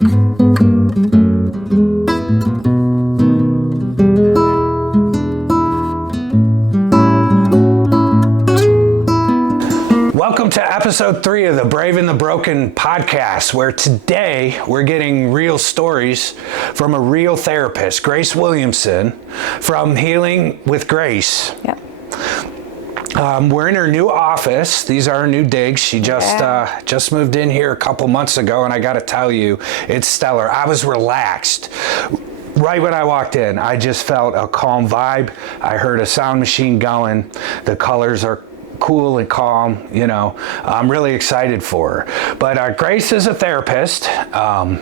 Welcome to episode 3 of the Brave and the Broken podcast, where today we're getting real stories from a real therapist, Grace Williamson, from Healing with Grace. Yep. We're in her new office. These are her new digs. She just moved in here a couple months ago, and I got to tell you, it's stellar. I was relaxed. Right when I walked in, I just felt a calm vibe. I heard a sound machine going. The colors are cool and calm, you know. I'm really excited for her. But Grace is a therapist.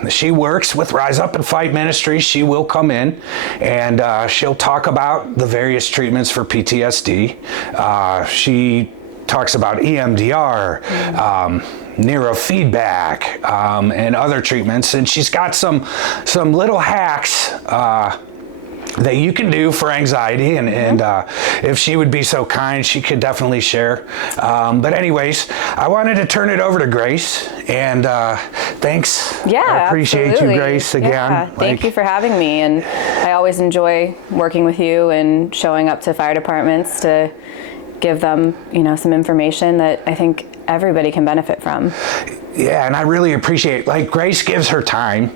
She works with Rise Up and Fight Ministries. She will come in and she'll talk about the various treatments for PTSD. She talks about EMDR, neurofeedback, and other treatments. And she's got some little hacks that you can do for anxiety, and if she would be so kind, she could definitely share. But anyways, I wanted to turn it over to Grace, and thanks. Yeah, I appreciate absolutely. you, Grace, again. Yeah, thank you for having me, and I always enjoy working with you and showing up to fire departments to give them, you know, some information that I think everybody can benefit from. Yeah, and I really appreciate, like, Grace gives her time,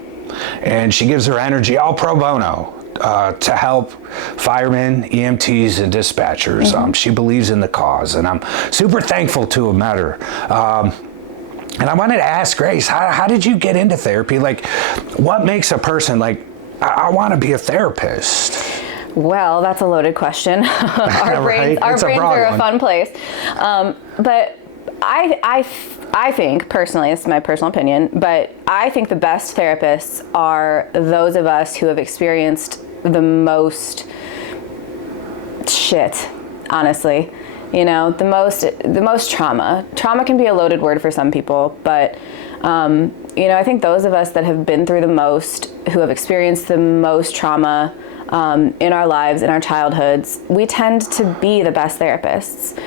and she gives her energy, all pro bono. To help firemen, EMTs, and dispatchers. She believes in the cause, and I'm super thankful to have met her. And I wanted to ask Grace, how did you get into therapy? Like, what makes a person like, I want to be a therapist? Well, that's a loaded question. Our brains are a fun place. But I think, personally, this is my personal opinion, but I think the best therapists are those of us who have experienced the most shit, honestly. You know, the most trauma. Trauma can be a loaded word for some people, but, you know, I think those of us that have been through the most, who have experienced the most trauma in our lives, in our childhoods, we tend to be the best therapists.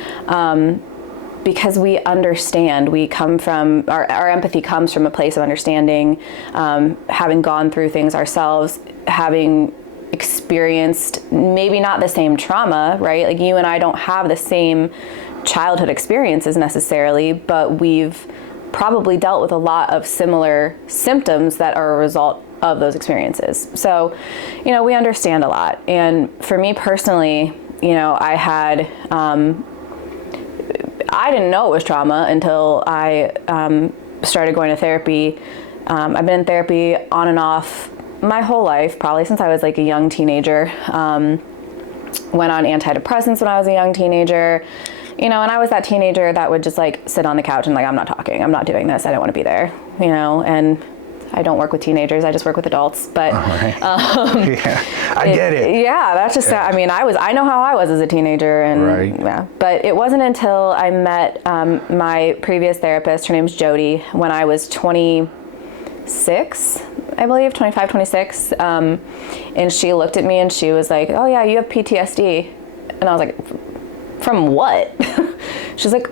Because we understand, we come from, our empathy comes from a place of understanding, having gone through things ourselves, having experienced maybe not the same trauma, right? Like, you and I don't have the same childhood experiences necessarily, but we've probably dealt with a lot of similar symptoms that are a result of those experiences. So, you know, we understand a lot. And for me personally, you know, I didn't know it was trauma until I started going to therapy. I've been in therapy on and off my whole life, probably since I was like a young teenager. Went on antidepressants when I was a young teenager. You know, and I was that teenager that would just like sit on the couch and like, I'm not talking, I'm not doing this, I don't want to be there, you know, and I don't work with teenagers, I just work with adults, but right. Yeah, I get it. Yeah, that's just, I mean, I know how I was as a teenager, and right. Yeah, but it wasn't until I met my previous therapist, her name's Jody, when I was 26, I believe, 25, 26, and she looked at me and she was like, oh yeah, you have PTSD, and I was like, from what? She's like,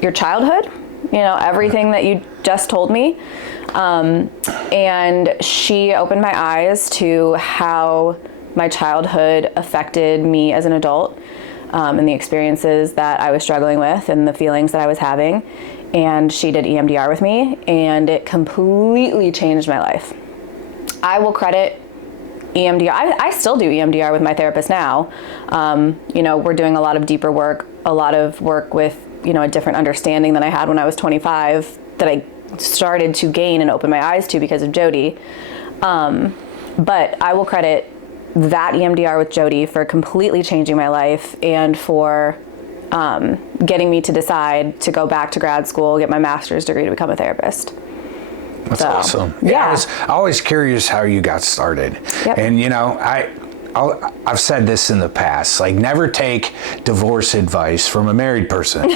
your childhood? You know, everything that you just told me. And she opened my eyes to how my childhood affected me as an adult, and the experiences that I was struggling with and the feelings that I was having. And she did EMDR with me, and it completely changed my life. I will credit EMDR. I still do EMDR with my therapist now. You know, we're doing a lot of deeper work, a lot of work with, you know, a different understanding than I had when I was 25 that I started to gain and open my eyes to because of Jody. But I will credit that EMDR with Jody for completely changing my life and for getting me to decide to go back to grad school, get my master's degree to become a therapist. That's awesome. Yeah. I was always curious how you got started. Yep. And, you know, I've said this in the past, like never take divorce advice from a married person.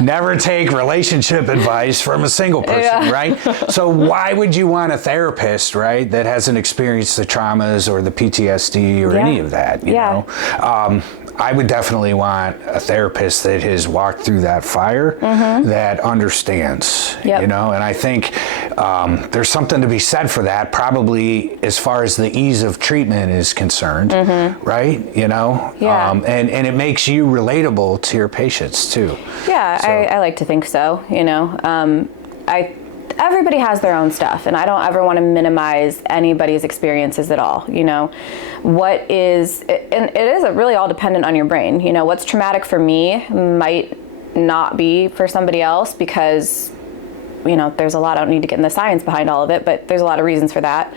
Never take relationship advice from a single person, right? So why would you want a therapist, right, that hasn't experienced the traumas or the PTSD or any of that, you know? I would definitely want a therapist that has walked through that fire, that understands, you know, and I think there's something to be said for that, probably as far as the ease of treatment is concerned, right? You know, and it makes you relatable to your patients too. Yeah, so. I like to think so, you know. Everybody has their own stuff, and I don't ever want to minimize anybody's experiences at all, you know. And it is really all dependent on your brain. You know, what's traumatic for me might not be for somebody else because, you know, there's a lot, I don't need to get in the science behind all of it, but there's a lot of reasons for that.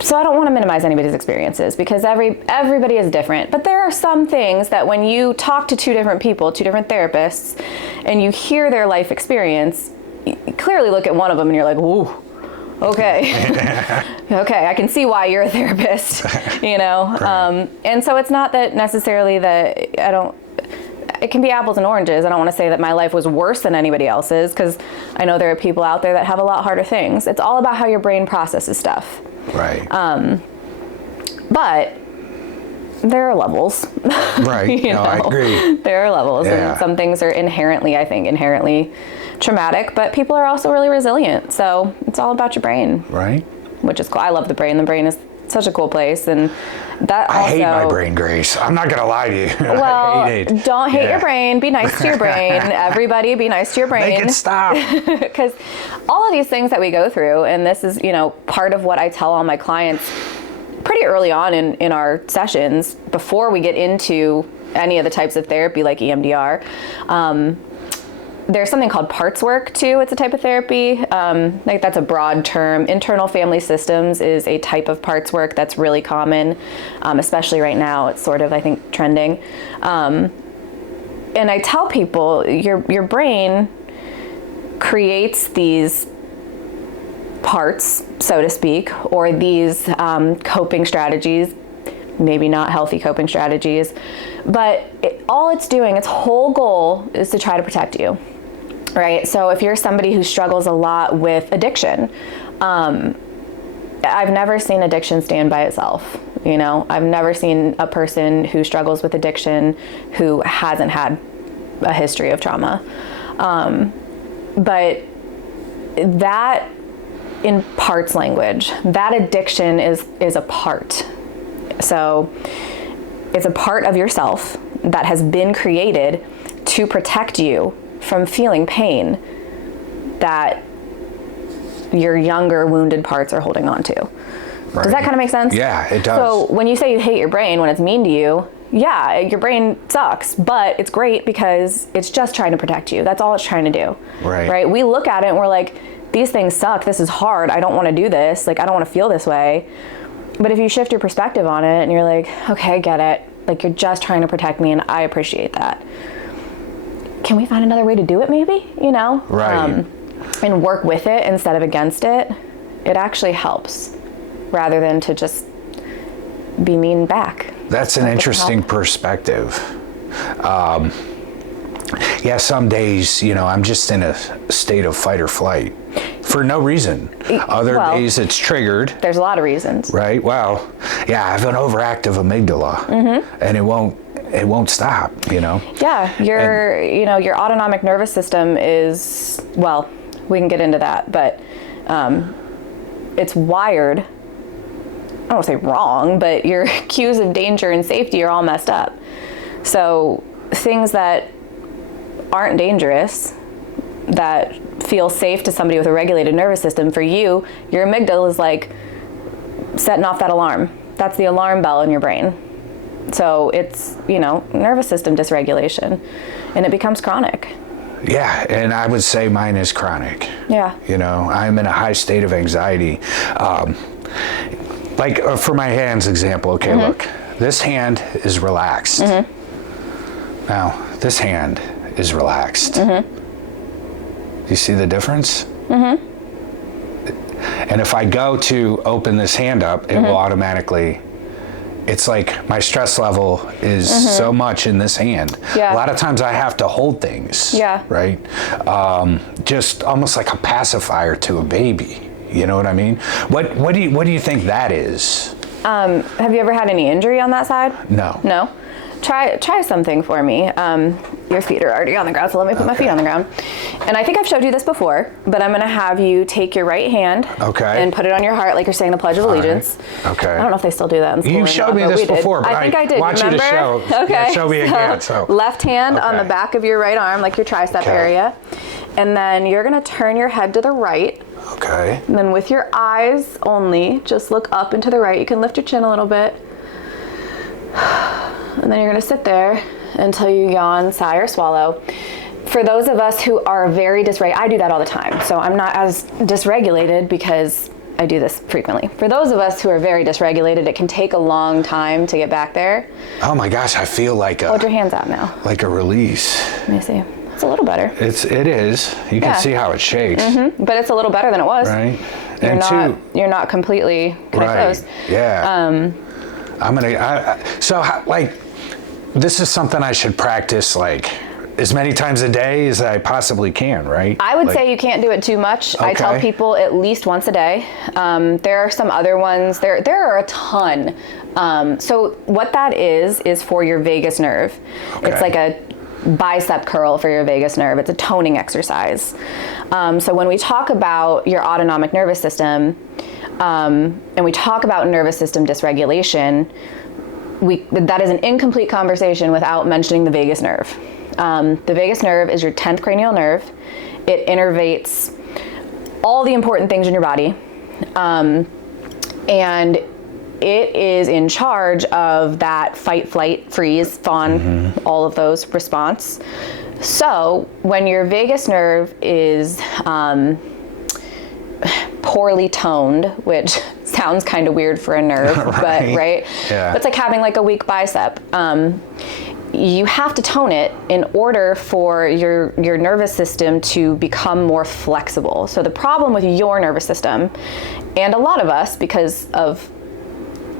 So I don't want to minimize anybody's experiences because everybody is different. But there are some things that when you talk to two different people, two different therapists, and you hear their life experience, you clearly look at one of them and you're like, ooh, okay. Okay, I can see why you're a therapist, you know? Right. And so it's not that necessarily that it can be apples and oranges. I don't want to say that my life was worse than anybody else's because I know there are people out there that have a lot harder things. It's all about how your brain processes stuff. Right. But there are levels. Right. No, I agree. There are levels, and some things are inherently traumatic, but people are also really resilient. So it's all about your brain. Right. Which is cool. I love the brain. The brain is such a cool place, and that I hate my brain, Grace. I'm not gonna lie to you. Well, I hate it. Don't hate your brain. Be nice to your brain. Everybody, be nice to your brain. Make it stop. Because all of these things that we go through, and this is, you know, part of what I tell all my clients pretty early on in our sessions before we get into any of the types of therapy like EMDR. There's something called parts work too. It's a type of therapy. Like that's a broad term. Internal family systems is a type of parts work that's really common, especially right now. It's sort of, I think, trending. And I tell people your brain creates these parts, so to speak, or these coping strategies, maybe not healthy coping strategies, but all it's doing, its whole goal is to try to protect you. Right. So if you're somebody who struggles a lot with addiction, I've never seen addiction stand by itself. You know, I've never seen a person who struggles with addiction who hasn't had a history of trauma. But that, in parts language, that addiction is a part. So it's a part of yourself that has been created to protect you from feeling pain that your younger wounded parts are holding on to. Right. Does that kind of make sense? Yeah, it does. So when you say you hate your brain when it's mean to you, yeah, your brain sucks, but it's great because it's just trying to protect you. That's all it's trying to do. Right. Right? We look at it and we're like, these things suck. This is hard. I don't want to do this. Like, I don't want to feel this way. But if you shift your perspective on it and you're like, okay, I get it. Like, you're just trying to protect me and I appreciate that. Can we find another way to do it maybe, you know? Right. And work with it instead of against it. It actually helps rather than to just be mean back. That's an interesting perspective. Yeah, some days, you know, I'm just in a state of fight or flight for no reason. Other days it's triggered. There's a lot of reasons. Right. Well, yeah, I have an overactive amygdala, and it won't stop, you know? Yeah, your autonomic nervous system is, well, we can get into that, but it's wired, I don't want to say wrong, but your cues of danger and safety are all messed up. So things that aren't dangerous, that feel safe to somebody with a regulated nervous system, for you, your amygdala is like setting off that alarm. That's the alarm bell in your brain. So it's, nervous system dysregulation, and it becomes chronic. Yeah, and I would say mine is chronic. Yeah. I'm in a high state of anxiety. For my hands example, okay, look, this hand is relaxed. Now, this hand is relaxed. Do you see the difference? And if I go to open this hand up, it will automatically, it's like my stress level is so much in this hand. Yeah. A lot of times I have to hold things, Yeah. right? Just almost like a pacifier to a baby. You know what I mean? What do you think that is? Have you ever had any injury on that side? No. No? Try something for me. Your feet are already on the ground, so let me put my feet on the ground. And I think I've showed you this before, but I'm gonna have you take your right hand and put it on your heart like you're saying the Pledge of Allegiance. Right. Okay. I don't know if they still do that in school. You showed me this before, but I think I did. want Remember? you to show. Okay. Yeah, show me again. So left hand on the back of your right arm, like your tricep area. And then you're gonna turn your head to the right. Okay. And then with your eyes only, just look up and to the right. You can lift your chin a little bit. And then you're gonna sit there until you yawn, sigh, or swallow. For those of us who are very dysregulated, I do that all the time, so I'm not as dysregulated because I do this frequently. For those of us who are very dysregulated, it can take a long time to get back there. Oh my gosh, I feel like Hold your hands out now. like a release. Let me see. It's a little better. It is. You can see how it shakes. But it's a little better than it was. Right. You're not completely closed. Yeah. I'm gonna. This is something I should practice like as many times a day as I possibly can, right? I would say you can't do it too much. I tell people at least once a day. There are some other ones. There are a ton. So what that is for your vagus nerve. Okay. It's like a bicep curl for your vagus nerve. It's a toning exercise. So when we talk about your autonomic nervous system, and we talk about nervous system dysregulation, that is an incomplete conversation without mentioning the vagus nerve. The vagus nerve is your 10th cranial nerve. It innervates all the important things in your body. And it is in charge of that fight, flight, freeze, fawn, all of those response. So when your vagus nerve is poorly toned, which sounds kind of weird for a nerve, but Yeah. It's like having like a weak bicep. You have to tone it in order for your nervous system to become more flexible. So the problem with your nervous system, and a lot of us, because of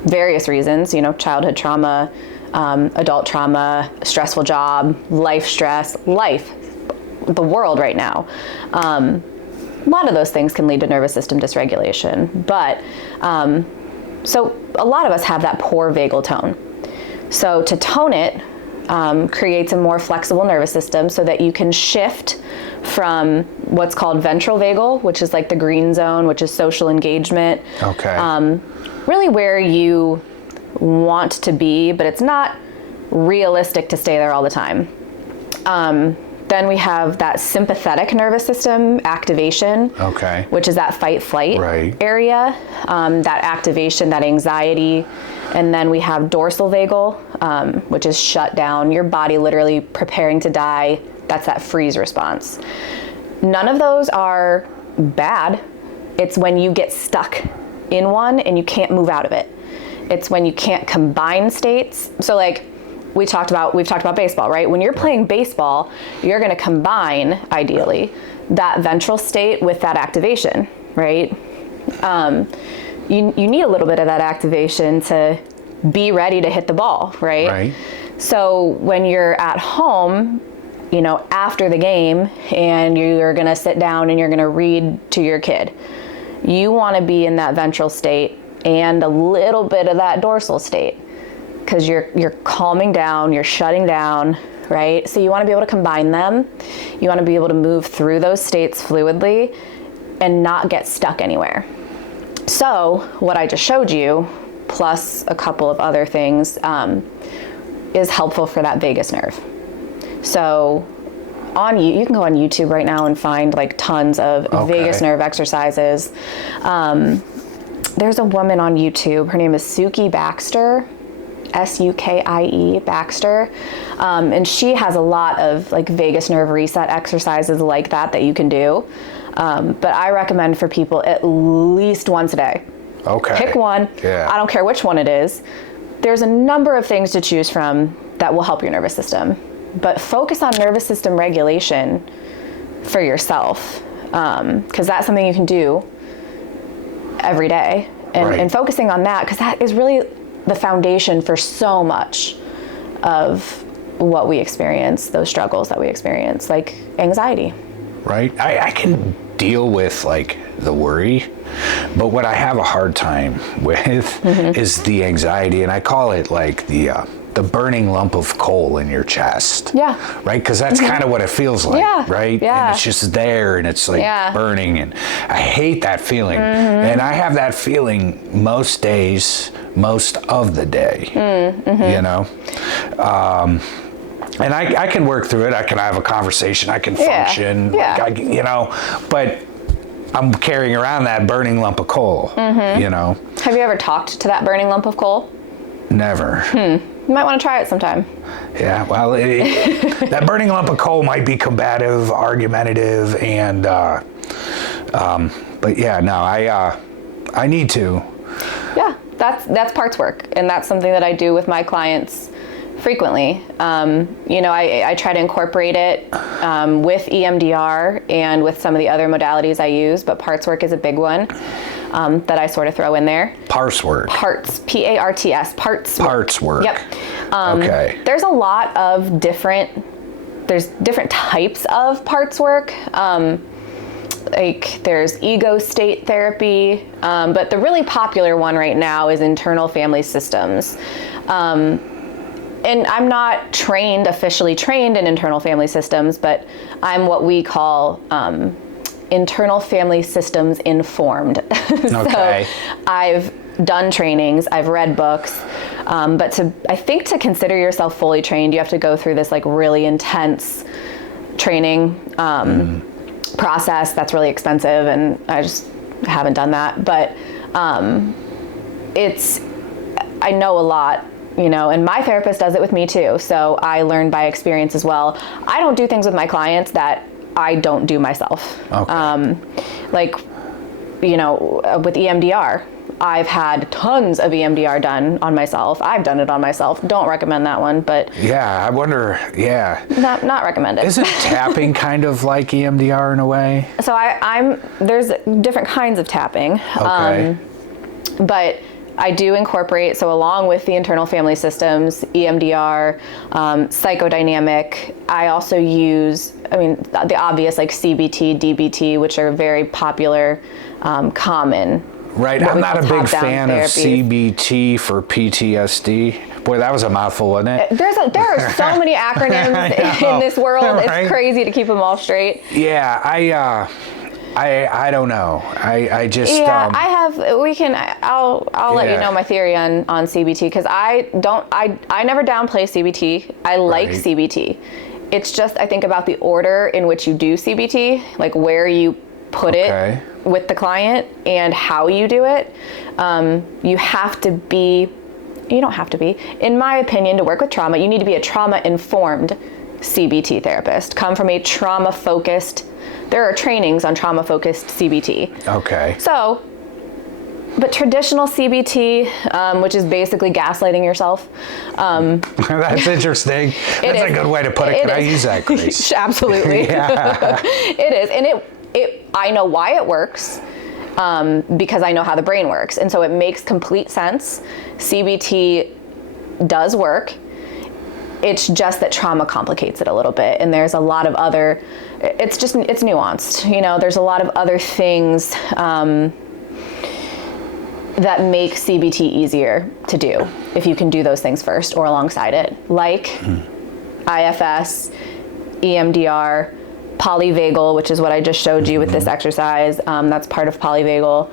various reasons, childhood trauma, adult trauma, stressful job, life stress, the world right now. A lot of those things can lead to nervous system dysregulation, but so a lot of us have that poor vagal tone. So to tone it creates a more flexible nervous system so that you can shift from what's called ventral vagal, which is like the green zone, which is social engagement. Okay. Really where you want to be, but it's not realistic to stay there all the time. Then we have that sympathetic nervous system activation, which is that fight-flight area, that activation, that anxiety. And then we have dorsal vagal, which is shut down, your body literally preparing to die. That's that freeze response. None of those are bad. It's when you get stuck in one and you can't move out of it. It's when you can't combine states. So like, we've talked about baseball, right? When you're playing baseball, you're gonna combine, ideally, that ventral state with that activation, right? You need a little bit of that activation to be ready to hit the ball, right? So when you're at home, after the game, and you're gonna sit down and you're gonna read to your kid, you wanna be in that ventral state and a little bit of that dorsal state, because you're calming down, you're shutting down, right? So you want to be able to combine them. You want to be able to move through those states fluidly and not get stuck anywhere. So what I just showed you, plus a couple of other things, is helpful for that vagus nerve. So you can go on YouTube right now and find like tons of vagus nerve exercises. There's a woman on YouTube, her name is Sukie Baxter, Sukie Baxter, and she has a lot of like vagus nerve reset exercises like that you can do. But I recommend for people at least once a day. Pick one. I don't care which one it is. There's a number of things to choose from that will help your nervous system, but focus on nervous system regulation for yourself, because that's something you can do every day, and, Right. and focusing on that, because that is really the foundation for so much of what we experience, those struggles that we experience, like anxiety. Right. I can deal with like the worry, but what I have a hard time with is the anxiety, and I call it like the burning lump of coal in your chest. Yeah. Right? Because that's kind of what it feels like, Yeah. right? Yeah. And it's just there, and it's like Yeah. burning, and I hate that feeling. And I have that feeling most days, most of the day, you know? And I can work through it. I can have a conversation. I can function, Yeah. like, you know, but I'm carrying around that burning lump of coal, you know? Have you ever talked to that burning lump of coal? Never. You might want to try it sometime. Yeah, well, that burning lump of coal might be combative, argumentative, and, but yeah, no, I need to. Yeah, that's parts work, and that's something that I do with my clients frequently. You know, I try to incorporate it with EMDR and with some of the other modalities I use, but parts work is a big one that I sort of throw in there. Parts work. Parts, P-A-R-T-S, parts. Parts work. Yep. Okay. There's a lot of different types of parts work. Like there's ego state therapy, but the really popular one right now is internal family systems. And I'm not officially trained in internal family systems, but I'm what we call internal family systems informed. Okay. So I've done trainings, I've read books, but I think to consider yourself fully trained, you have to go through this like really intense training process that's really expensive, and I just haven't done that. But I know a lot, you know, and my therapist does it with me too. So I learn by experience as well. I don't do things with my clients that I don't do myself. Okay. Like, you know, with EMDR, I've had tons of EMDR done on myself. I've done it on myself. Don't recommend that one, but Yeah, I wonder, yeah. not recommend it. Isn't tapping kind of like EMDR in a way? So there's different kinds of tapping. Okay. But I do incorporate, so along with the internal family systems, EMDR, psychodynamic, I also use, the obvious like CBT, DBT, which are very popular, common. Right, I'm not a big fan of CBT for PTSD. Boy, that was a mouthful, wasn't it? There are so many acronyms in this world. Right? It's crazy to keep them all straight. Yeah, I don't know. I just I have. I'll let you know my theory on CBT, because I never downplay CBT. I like Right. CBT. It's just I think about the order in which you do CBT, like where you put Okay. it with the client and how you do it. You have to be. You don't have to be. In my opinion, to work with trauma, you need to be a trauma-informed CBT therapist. Come from a trauma-focused. There are trainings on trauma-focused CBT. Okay. So, but traditional CBT, which is basically gaslighting yourself. That's interesting. That's a good way to put it. Can I use that, Grace? Absolutely. Yeah. It is. And I know why it works, because I know how the brain works. And so it makes complete sense. CBT does work. It's just that trauma complicates it a little bit. And there's a lot of other, it's nuanced. You know, there's a lot of other things that make CBT easier to do if you can do those things first or alongside it, like IFS, EMDR, polyvagal, which is what I just showed you with this exercise. That's part of polyvagal.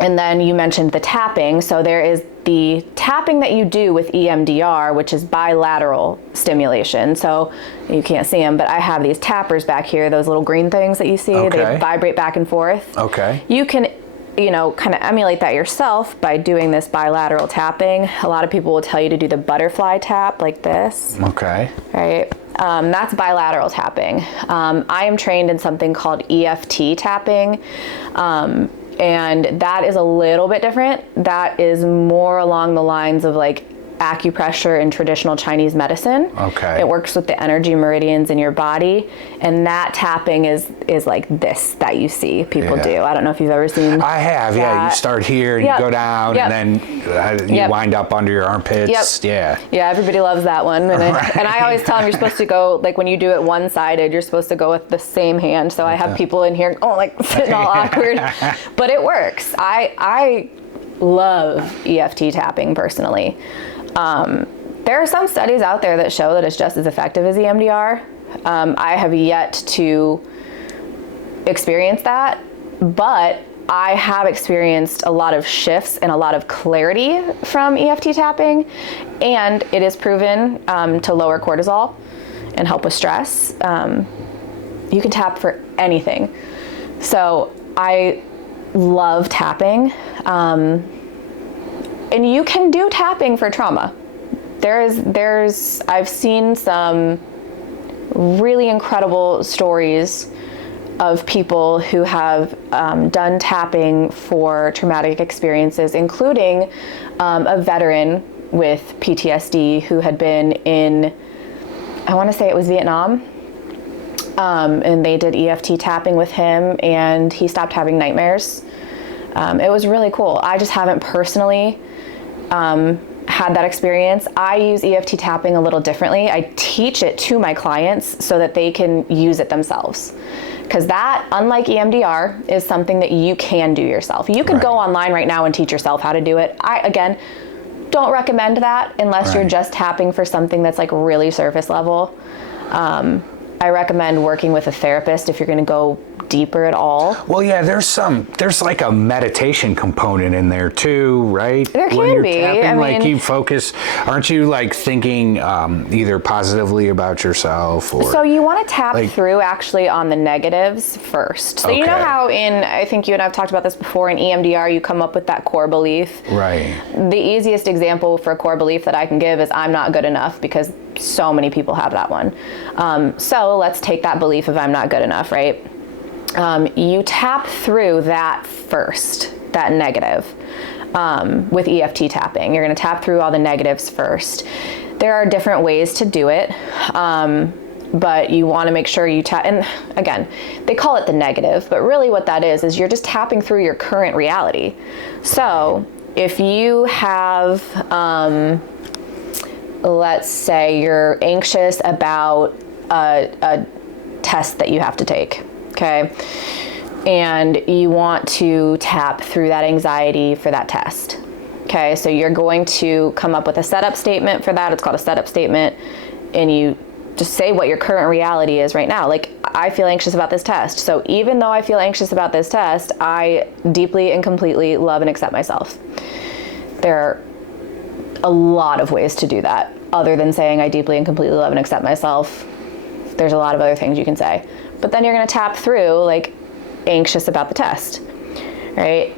And then you mentioned the tapping. So there is the tapping that you do with EMDR, which is bilateral stimulation. So you can't see them, but I have these tappers back here, those little green things that you see. Okay. They vibrate back and forth. Okay. You can, kind of emulate that yourself by doing this bilateral tapping. A lot of people will tell you to do the butterfly tap like this. Okay. Right? That's bilateral tapping. I am trained in something called EFT tapping. And that is a little bit different. That is more along the lines of like acupressure and traditional Chinese medicine. Okay. It works with the energy meridians in your body, and that tapping is like this that you see people do. I don't know if you've ever seen. I have, yeah. You start here and you go down, and then you wind up under your armpits. Yeah. Yeah, everybody loves that one. And, and I always tell them you're supposed to go, like when you do it one-sided, you're supposed to go with the same hand. So I have people in here, like sitting all awkward, but it works. I love EFT tapping personally. There are some studies out there that show that it's just as effective as EMDR. I have yet to experience that, but I have experienced a lot of shifts and a lot of clarity from EFT tapping, and it is proven to lower cortisol and help with stress. You can tap for anything. So I love tapping. And you can do tapping for trauma. I've seen some really incredible stories of people who have done tapping for traumatic experiences, including a veteran with PTSD who had been in, I want to say it was Vietnam, and they did EFT tapping with him, and he stopped having nightmares. It was really cool. I just haven't personally had that experience. I use EFT tapping a little differently. I teach it to my clients so that they can use it themselves. Because that, unlike EMDR, is something that you can do yourself. You could go online right now and teach yourself how to do it. I, again, don't recommend that unless you're just tapping for something that's like really surface level. I recommend working with a therapist if you're going to go deeper at all. Well, yeah, there's like a meditation component in there too, right? There can when you're be. Tapping, I like mean, you focus, aren't you like thinking either positively about yourself or? So you want to tap through actually on the negatives first. So you know how I think you and I've talked about this before, in EMDR you come up with that core belief. Right. The easiest example for a core belief that I can give is I'm not good enough, because so many people have that one. So let's take that belief of I'm not good enough, right? You tap through that first, that negative, with EFT tapping. You're going to tap through all the negatives first. There are different ways to do it, but you want to make sure you tap. And again, they call it the negative, but really what that is you're just tapping through your current reality. So if you have, let's say you're anxious about a test that you have to take. Okay, and you want to tap through that anxiety for that test. Okay, so you're going to come up with a setup statement for that. It's called a setup statement, and you just say what your current reality is right now. Like, I feel anxious about this test. So even though I feel anxious about this test, I deeply and completely love and accept myself. There are a lot of ways to do that other than saying I deeply and completely love and accept myself. There's a lot of other things you can say. But then you're going to tap through, like, anxious about the test, right?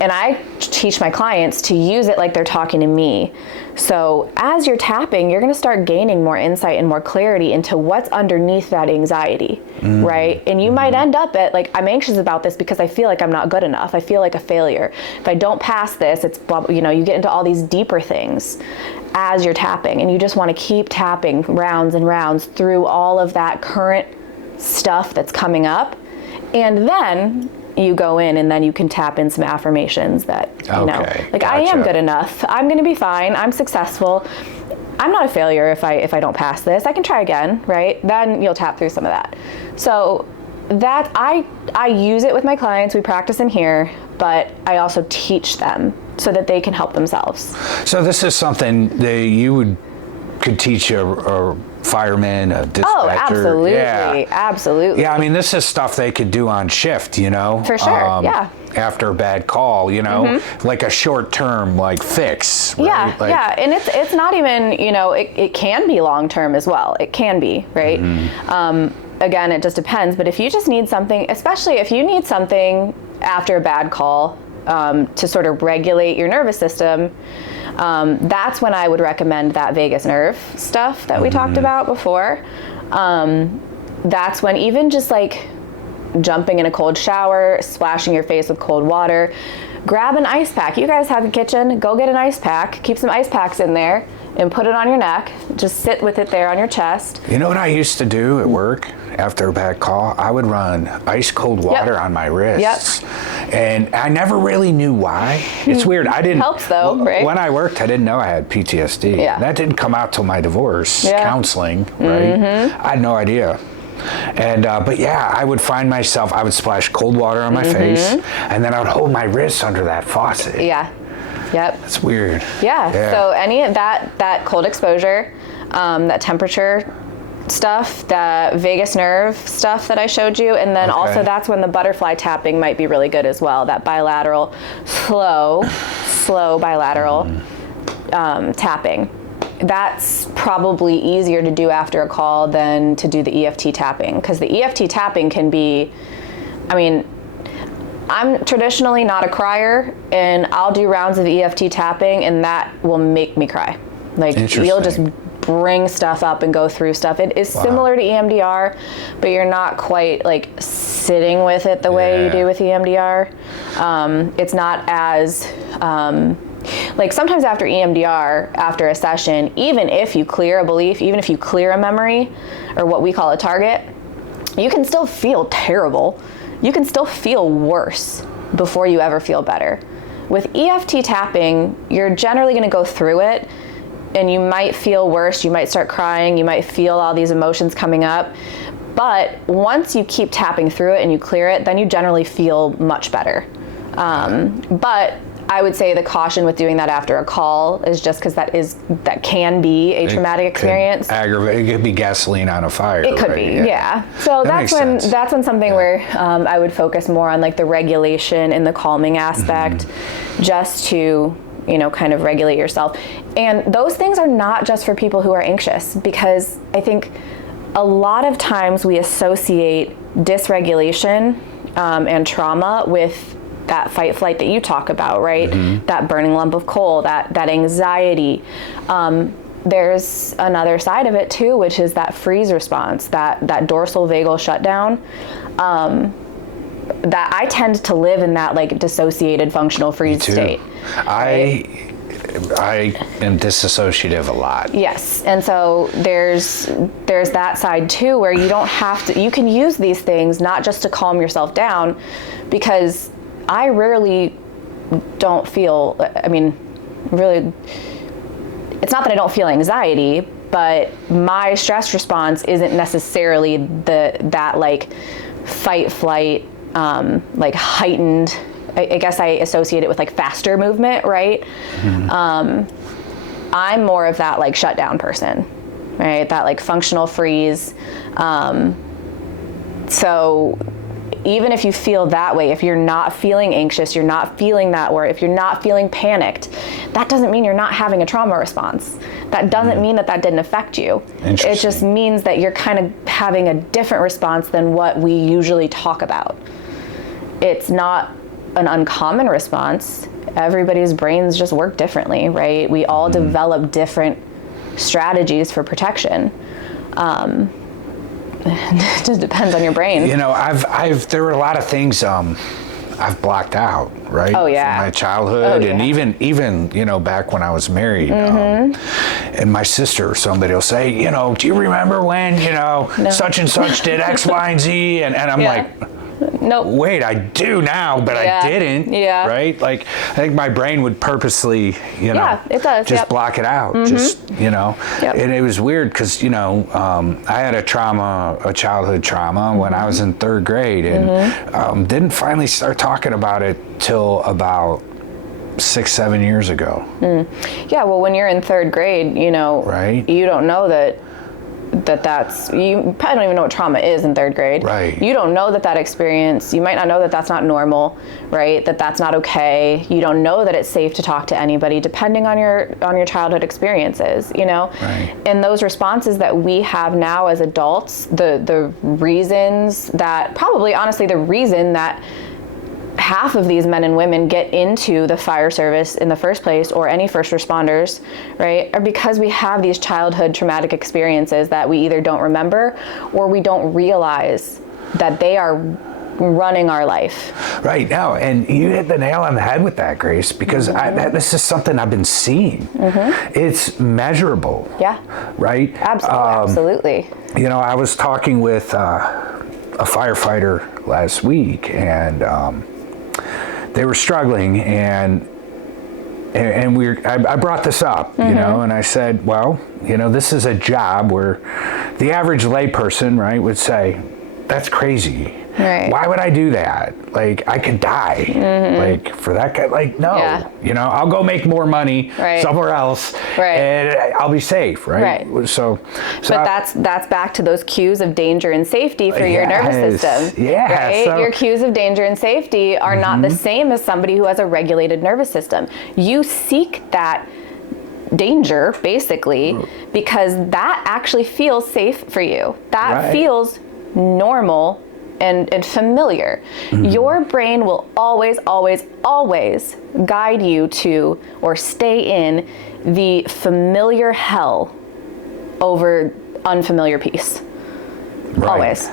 And I teach my clients to use it like they're talking to me. So as you're tapping, you're going to start gaining more insight and more clarity into what's underneath that anxiety, right? And you might end up at, like, I'm anxious about this because I feel like I'm not good enough. I feel like a failure. If I don't pass this, it's, you know, you get into all these deeper things as you're tapping, and you just want to keep tapping rounds and rounds through all of that current stuff that's coming up. And then you go in, and then you can tap in some affirmations that, you know, like, I am good enough. I'm going to be fine. I'm successful. I'm not a failure if I don't pass this. I can try again, right? Then you'll tap through some of that. So that I use it with my clients. We practice in here, but I also teach them so that they can help themselves. So this is something that you could teach a fireman, a dispatcher. Oh, absolutely. Yeah. Absolutely. Yeah, I mean, this is stuff they could do on shift, you know? For sure, yeah. After a bad call, you know, like a short-term, like, fix. Right? Yeah, like, yeah, and it's not even, you know, it can be long-term as well. It can be, right? Again, it just depends. But if you just need something, especially if you need something after a bad call to sort of regulate your nervous system, that's when I would recommend that vagus nerve stuff that we talked about before. That's when even just like jumping in a cold shower, splashing your face with cold water, grab an ice pack. You guys have a kitchen, go get an ice pack, keep some ice packs in there, and put it on your neck. Just sit with it there on your chest. You know what I used to do at work after a bad call? I would run ice cold water on my wrists. And I never really knew why. It's weird. I didn't. Helps though, right? When I worked, I didn't know I had PTSD. Yeah. That didn't come out till my divorce counseling, right? I had no idea. And but yeah, I would find myself, I would splash cold water on my face, and then I would hold my wrists under that faucet. Yeah. Yep. That's weird. Yeah. So any of that cold exposure, that temperature stuff, that vagus nerve stuff that I showed you, and then also that's when the butterfly tapping might be really good as well. That bilateral, slow bilateral tapping. That's probably easier to do after a call than to do the EFT tapping, because the EFT tapping can be, I mean, I'm traditionally not a crier, and I'll do rounds of EFT tapping, and that will make me cry. Like, you'll just bring stuff up and go through stuff. It is similar to EMDR, but you're not quite like sitting with it the way you do with EMDR. It's not as, like sometimes after EMDR, after a session, even if you clear a belief, even if you clear a memory, or what we call a target, you can still feel terrible. You can still feel worse before you ever feel better. With EFT tapping, you're generally going to go through it, and you might feel worse, you might start crying, you might feel all these emotions coming up, but once you keep tapping through it and you clear it, then you generally feel much better. But I would say the caution with doing that after a call is just because that can be a traumatic experience. It could be gasoline on a fire. It could be, yeah. So that's when something where I would focus more on like the regulation and the calming aspect, just to, you know, kind of regulate yourself. And those things are not just for people who are anxious, because I think a lot of times we associate dysregulation and trauma with that fight flight that you talk about, right? That burning lump of coal, that anxiety. There's another side of it too, which is that freeze response, that dorsal vagal shutdown. That I tend to live in that like dissociated functional freeze state. Right? I am disassociative a lot. Yes, and so there's that side too, where you don't have to, you can use these things not just to calm yourself down, because I rarely don't feel, I mean, really, it's not that I don't feel anxiety, but my stress response isn't necessarily that like fight, flight, like heightened. I guess I associate it with like faster movement, right? I'm more of that like shutdown person, right? That like functional freeze. So even if you feel that way, if you're not feeling anxious, you're not feeling that worry, if you're not feeling panicked, that doesn't mean you're not having a trauma response. That doesn't mean that didn't affect you. It just means that you're kind of having a different response than what we usually talk about. It's not an uncommon response. Everybody's brains just work differently, right? We all develop different strategies for protection. It just depends on your brain. You know, there were a lot of things I've blocked out, right? Oh yeah. From my childhood, and even you know, back when I was married, and my sister or somebody will say, you know, do you remember when, you know, such and such did X, Y, and Z, and I'm like, nope. Wait, I do now, but I didn't. Yeah. Right? Like, I think my brain would purposely, you know, it does. just block it out. Just, you know, and it was weird because, you know, I had a childhood trauma when I was in third grade, and didn't finally start talking about it till about 6-7 years ago. Yeah, well, when you're in third grade, you know, you don't know that's, you probably don't even know what trauma is in third grade. Right. You don't know that experience, you might not know that that's not normal, right? That's not okay. You don't know that it's safe to talk to anybody, depending on your childhood experiences, you know? Right. And those responses that we have now as adults, the reasons that, probably honestly the reason that half of these men and women get into the fire service in the first place, or any first responders, right, are because we have these childhood traumatic experiences that we either don't remember or we don't realize that they are running our life. Right now, and you hit the nail on the head with that, Grace, because this is something I've been seeing. It's measurable. Yeah. Right? Absolutely. You know, I was talking with a firefighter last week, and they were struggling, and I brought this up, you know, and I said, well, you know, this is a job where the average layperson, right, would say, that's crazy. Right. Why would I do that? Like, I could die. Like, for that guy, like, no. Yeah. You know, I'll go make more money somewhere else, and I'll be safe, right? So but that's back to those cues of danger and safety for your nervous system. Yeah. Right? So, your cues of danger and safety are not the same as somebody who has a regulated nervous system. You seek that danger, basically, because that actually feels safe for you. That feels normal and familiar. Your brain will always, always, always guide you to or stay in the familiar hell over unfamiliar peace. Always.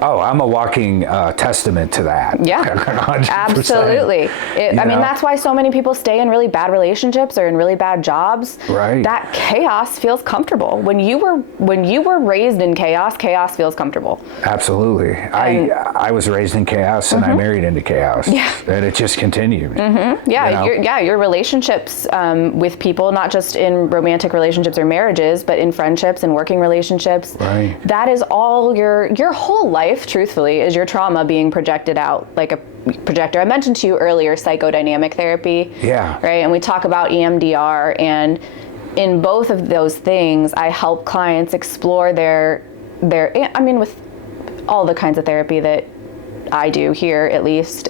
Oh, I'm a walking testament to that. Yeah, 100%. Absolutely. I mean, that's why so many people stay in really bad relationships or in really bad jobs. Right. That chaos feels comfortable. When you were raised in chaos, chaos feels comfortable. Absolutely. I was raised in chaos, and I married into chaos. Yeah. And it just continued. Yeah. You know? Your relationships with people, not just in romantic relationships or marriages, but in friendships and working relationships. Right. That is all your whole life, truthfully, is your trauma being projected out like a projector. I mentioned to you earlier psychodynamic therapy. Yeah. Right. And we talk about EMDR, and in both of those things, I help clients explore their I mean, with all the kinds of therapy that I do here, at least,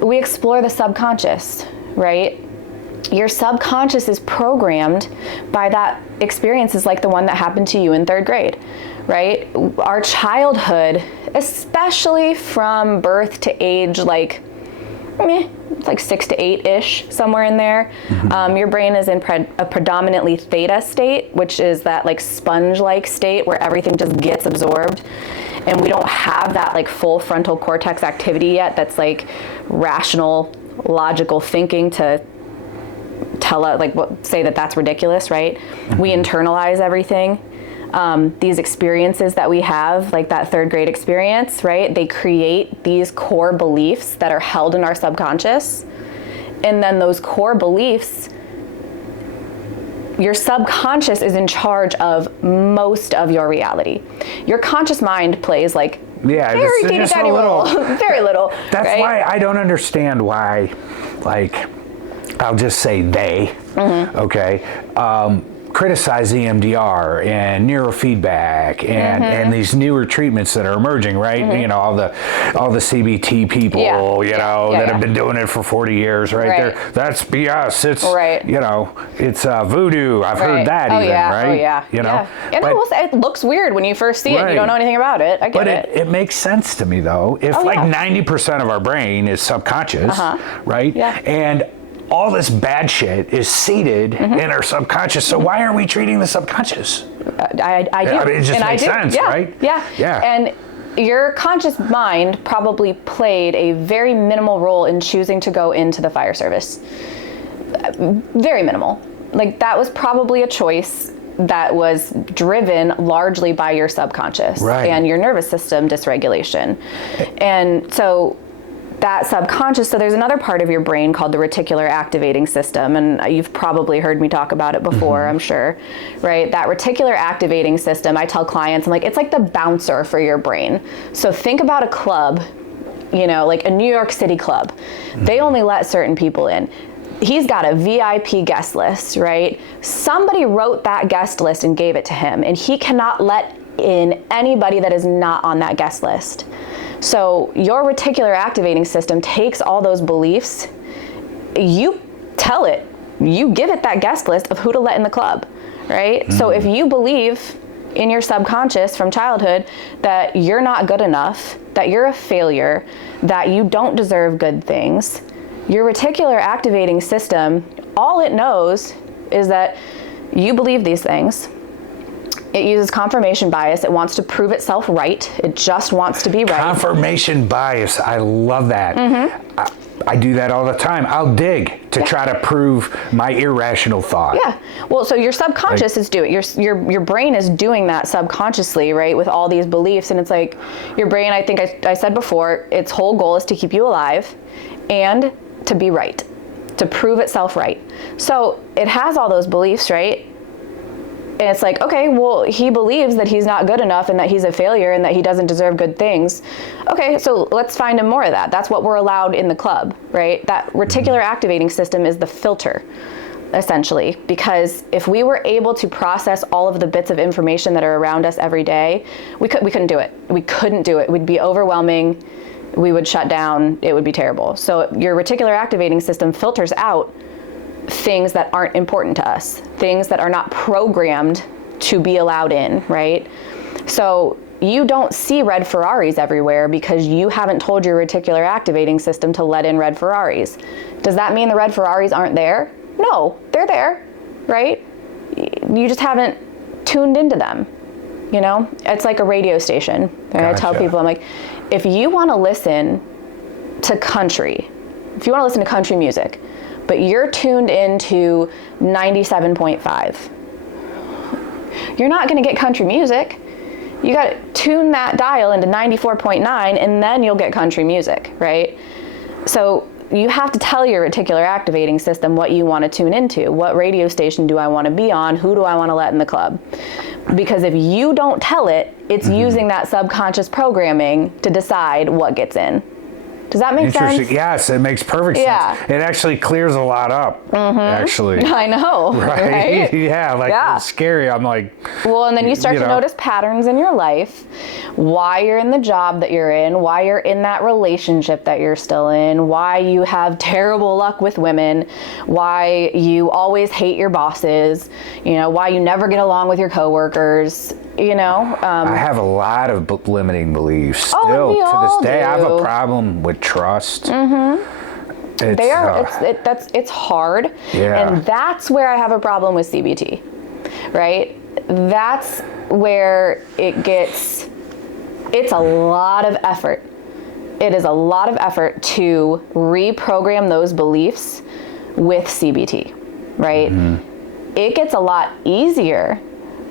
we explore the subconscious, right? Your subconscious is programmed by that experiences like the one that happened to you in 3rd grade, right? Our childhood, especially from birth to age like 6 to 8-ish, somewhere in there. Your brain is in a predominantly theta state, which is that like sponge-like state where everything just gets absorbed. And we don't have that like full frontal cortex activity yet that's like rational, logical thinking to tell say that that's ridiculous, right? We internalize everything. These experiences that we have, like that 3rd grade experience, right? They create these core beliefs that are held in our subconscious. And then those core beliefs, your subconscious is in charge of most of your reality. Your conscious mind plays like very teeny tiny role, very little. That's why I don't understand why, like, I'll just say they, criticize EMDR and neurofeedback and these newer treatments that are emerging, right? You know, all the CBT people, that have been doing it for 40 years, right? That's BS. It's you know, it's voodoo. I've heard that right? You know, and I will say it looks weird when you first see it. You don't know anything about it. I get it. It makes sense to me though. If 90% of our brain is subconscious, right? Yeah. And all this bad shit is seated in our subconscious. So why aren't we treating the subconscious? I do. I mean, it just makes sense, right? Yeah. And your conscious mind probably played a very minimal role in choosing to go into the fire service. Very minimal. Like that was probably a choice that was driven largely by your subconscious and your nervous system dysregulation. And so that subconscious, so there's another part of your brain called the reticular activating system, and you've probably heard me talk about it before, I'm sure, right? That reticular activating system, I tell clients, I'm like, it's like the bouncer for your brain. So think about a club, you know, like a New York City club. They only let certain people in. He's got a VIP guest list, right? Somebody wrote that guest list and gave it to him, and he cannot let in anybody that is not on that guest list. So your reticular activating system takes all those beliefs, you tell it, you give it that guest list of who to let in the club, right? So if you believe in your subconscious from childhood that you're not good enough, that you're a failure, that you don't deserve good things, your reticular activating system, all it knows is that you believe these things. It uses confirmation bias. It wants to prove itself right. It just wants to be right. Confirmation bias. I love that. I do that all the time. I'll dig to try to prove my irrational thought. Yeah. Well, so your subconscious is doing, your brain is doing that subconsciously, right? With all these beliefs. And it's like your brain, I think I said before, its whole goal is to keep you alive and to be right, to prove itself right. So it has all those beliefs, right? And it's like, okay, well, he believes that he's not good enough and that he's a failure and that he doesn't deserve good things. Okay, so let's find him more of that. That's what we're allowed in the club, right? That reticular activating system is the filter, essentially, because if we were able to process all of the bits of information that are around us every day, we couldn't do it. We couldn't do it. We'd be overwhelming. We would shut down. It would be terrible. So your reticular activating system filters out things that aren't important to us, things that are not programmed to be allowed in, right? So you don't see red Ferraris everywhere because you haven't told your reticular activating system to let in red Ferraris. Does that mean the red Ferraris aren't there? No, they're there, right? You just haven't tuned into them, you know? It's like a radio station. Right? Gotcha. I tell people, I'm like, if you want to listen to country, if you want to listen to country music, but you're tuned into 97.5. You're not going to get country music. You got to tune that dial into 94.9 and then you'll get country music, right? So you have to tell your reticular activating system what you want to tune into. What radio station do I want to be on? Who do I want to let in the club? Because if you don't tell it, it's using that subconscious programming to decide what gets in. Does that make sense? Yes, it makes perfect sense. It actually clears a lot up, actually. I know, right? Yeah, like it's scary. I'm like... Well, and then you start to notice patterns in your life, why you're in the job that you're in, why you're in that relationship that you're still in, why you have terrible luck with women, why you always hate your bosses, you know, why you never get along with your coworkers, you know. I have a lot of limiting beliefs still to this day. I have a problem with trust. It's hard. Yeah. And that's where I have a problem with CBT, right? That's where it's a lot of effort. It is a lot of effort to reprogram those beliefs with CBT, right? It gets a lot easier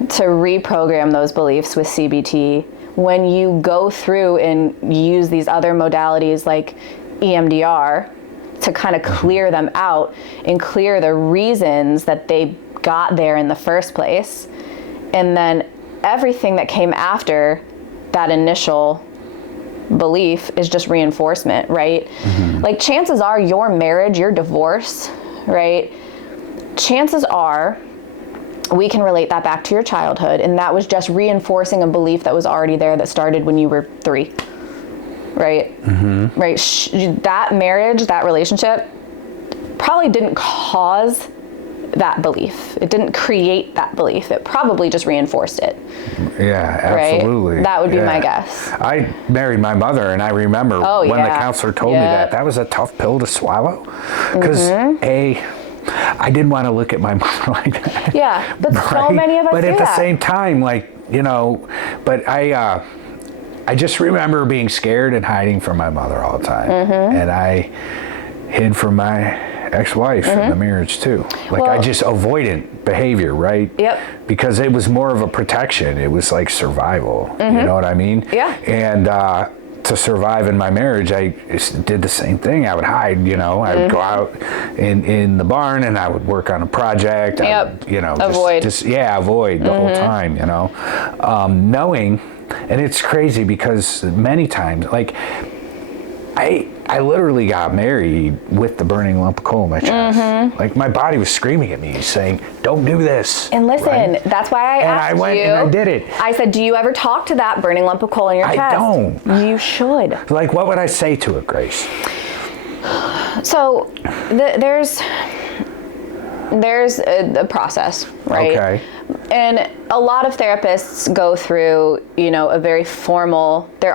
to reprogram those beliefs with CBT when you go through and use these other modalities like EMDR to kind of clear them out and clear the reasons that they got there in the first place. And then everything that came after that initial belief is just reinforcement, right? Like chances are your marriage, your divorce, right? Chances are we can relate that back to your childhood, and that was just reinforcing a belief that was already there that started when you were 3, right? Right? That marriage, that relationship probably didn't cause that belief. It didn't create that belief. It probably just reinforced it. Yeah, absolutely. Right? That would be my guess. I married my mother, and I remember when the counselor told me that was a tough pill to swallow. Because I didn't want to look at my mom like that. Yeah, but so many of us do that. But at the same time, like, you know, but I just remember being scared and hiding from my mother all the time. And I hid from my ex-wife in the marriage too. Like, I just avoidant behavior, right? Yep. Because it was more of a protection. It was like survival. You know what I mean? Yeah. And to survive in my marriage, I did the same thing. I would hide, you know. I would go out in the barn and I would work on a project. I would, you know, avoid. Avoid the whole time, you know. Knowing, and it's crazy because many times, like, I literally got married with the burning lump of coal in my chest. Like, my body was screaming at me, saying, "Don't do this." And listen, that's why I asked you. And I went and I did it. I said, "Do you ever talk to that burning lump of coal in your chest?" I don't. You should. Like, what would I say to it, Grace? So, there's a process, right? Okay. And a lot of therapists go through, you know, there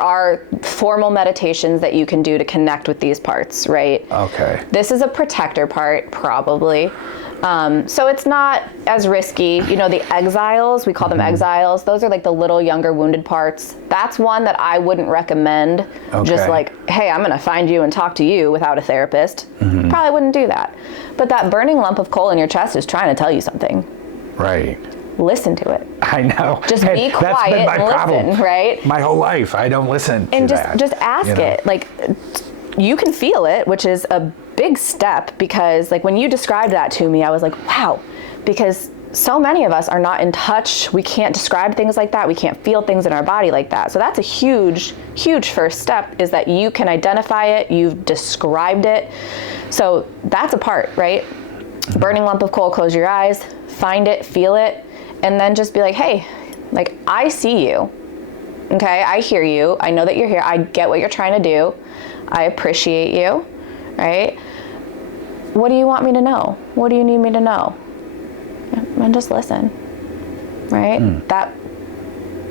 are formal meditations that you can do to connect with these parts, right? Okay. This is a protector part, probably. So it's not as risky. You know, the exiles, we call them exiles. Those are like the little younger wounded parts. That's one that I wouldn't recommend. Just like, hey, I'm going to find you and talk to you without a therapist. Probably wouldn't do that. But that burning lump of coal in your chest is trying to tell you something. Right. Listen to it. I know. Just be quiet and listen, right? My whole life, I don't listen to that. And just ask it. Like, you can feel it, which is a big step, because like when you described that to me, I was like, wow, because so many of us are not in touch. We can't describe things like that. We can't feel things in our body like that. So that's a huge, huge first step, is that you can identify it. You've described it. So that's a part, right? Burning lump of coal, close your eyes, find it, feel it, and then just be like, hey, like, I see you. Okay, I hear you. I know that you're here. I get what you're trying to do. I appreciate you, right? What do you want me to know? What do you need me to know? And just listen, right? That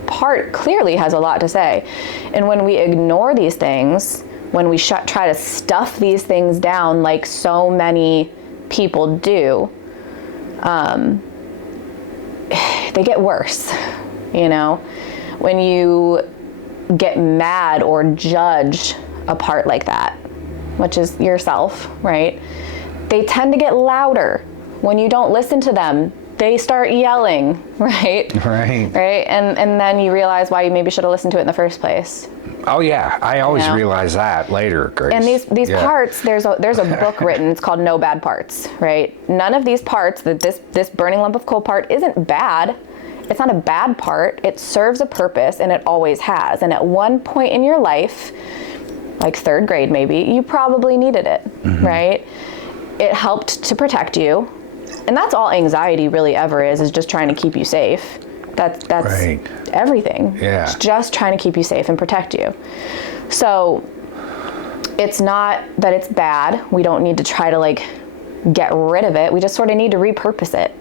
part clearly has a lot to say. And when we ignore these things, when we try to stuff these things down like so many people do, they get worse, you know? When you get mad or judge a part like that, which is yourself, right? They tend to get louder. When you don't listen to them, they start yelling, right? Right. Right? And then you realize why you maybe should have listened to it in the first place. Oh yeah, I always realize that later, Grace. And these parts, there's a book written, it's called No Bad Parts, right? None of these parts, this burning lump of coal part isn't bad. It's not a bad part. It serves a purpose, and it always has. And at one point in your life, like 3rd grade maybe, you probably needed it, right? It helped to protect you. And that's all anxiety really ever is just trying to keep you safe. That's right. Everything. Yeah. It's just trying to keep you safe and protect you. So it's not that it's bad. We don't need to try to like get rid of it. We just sort of need to repurpose it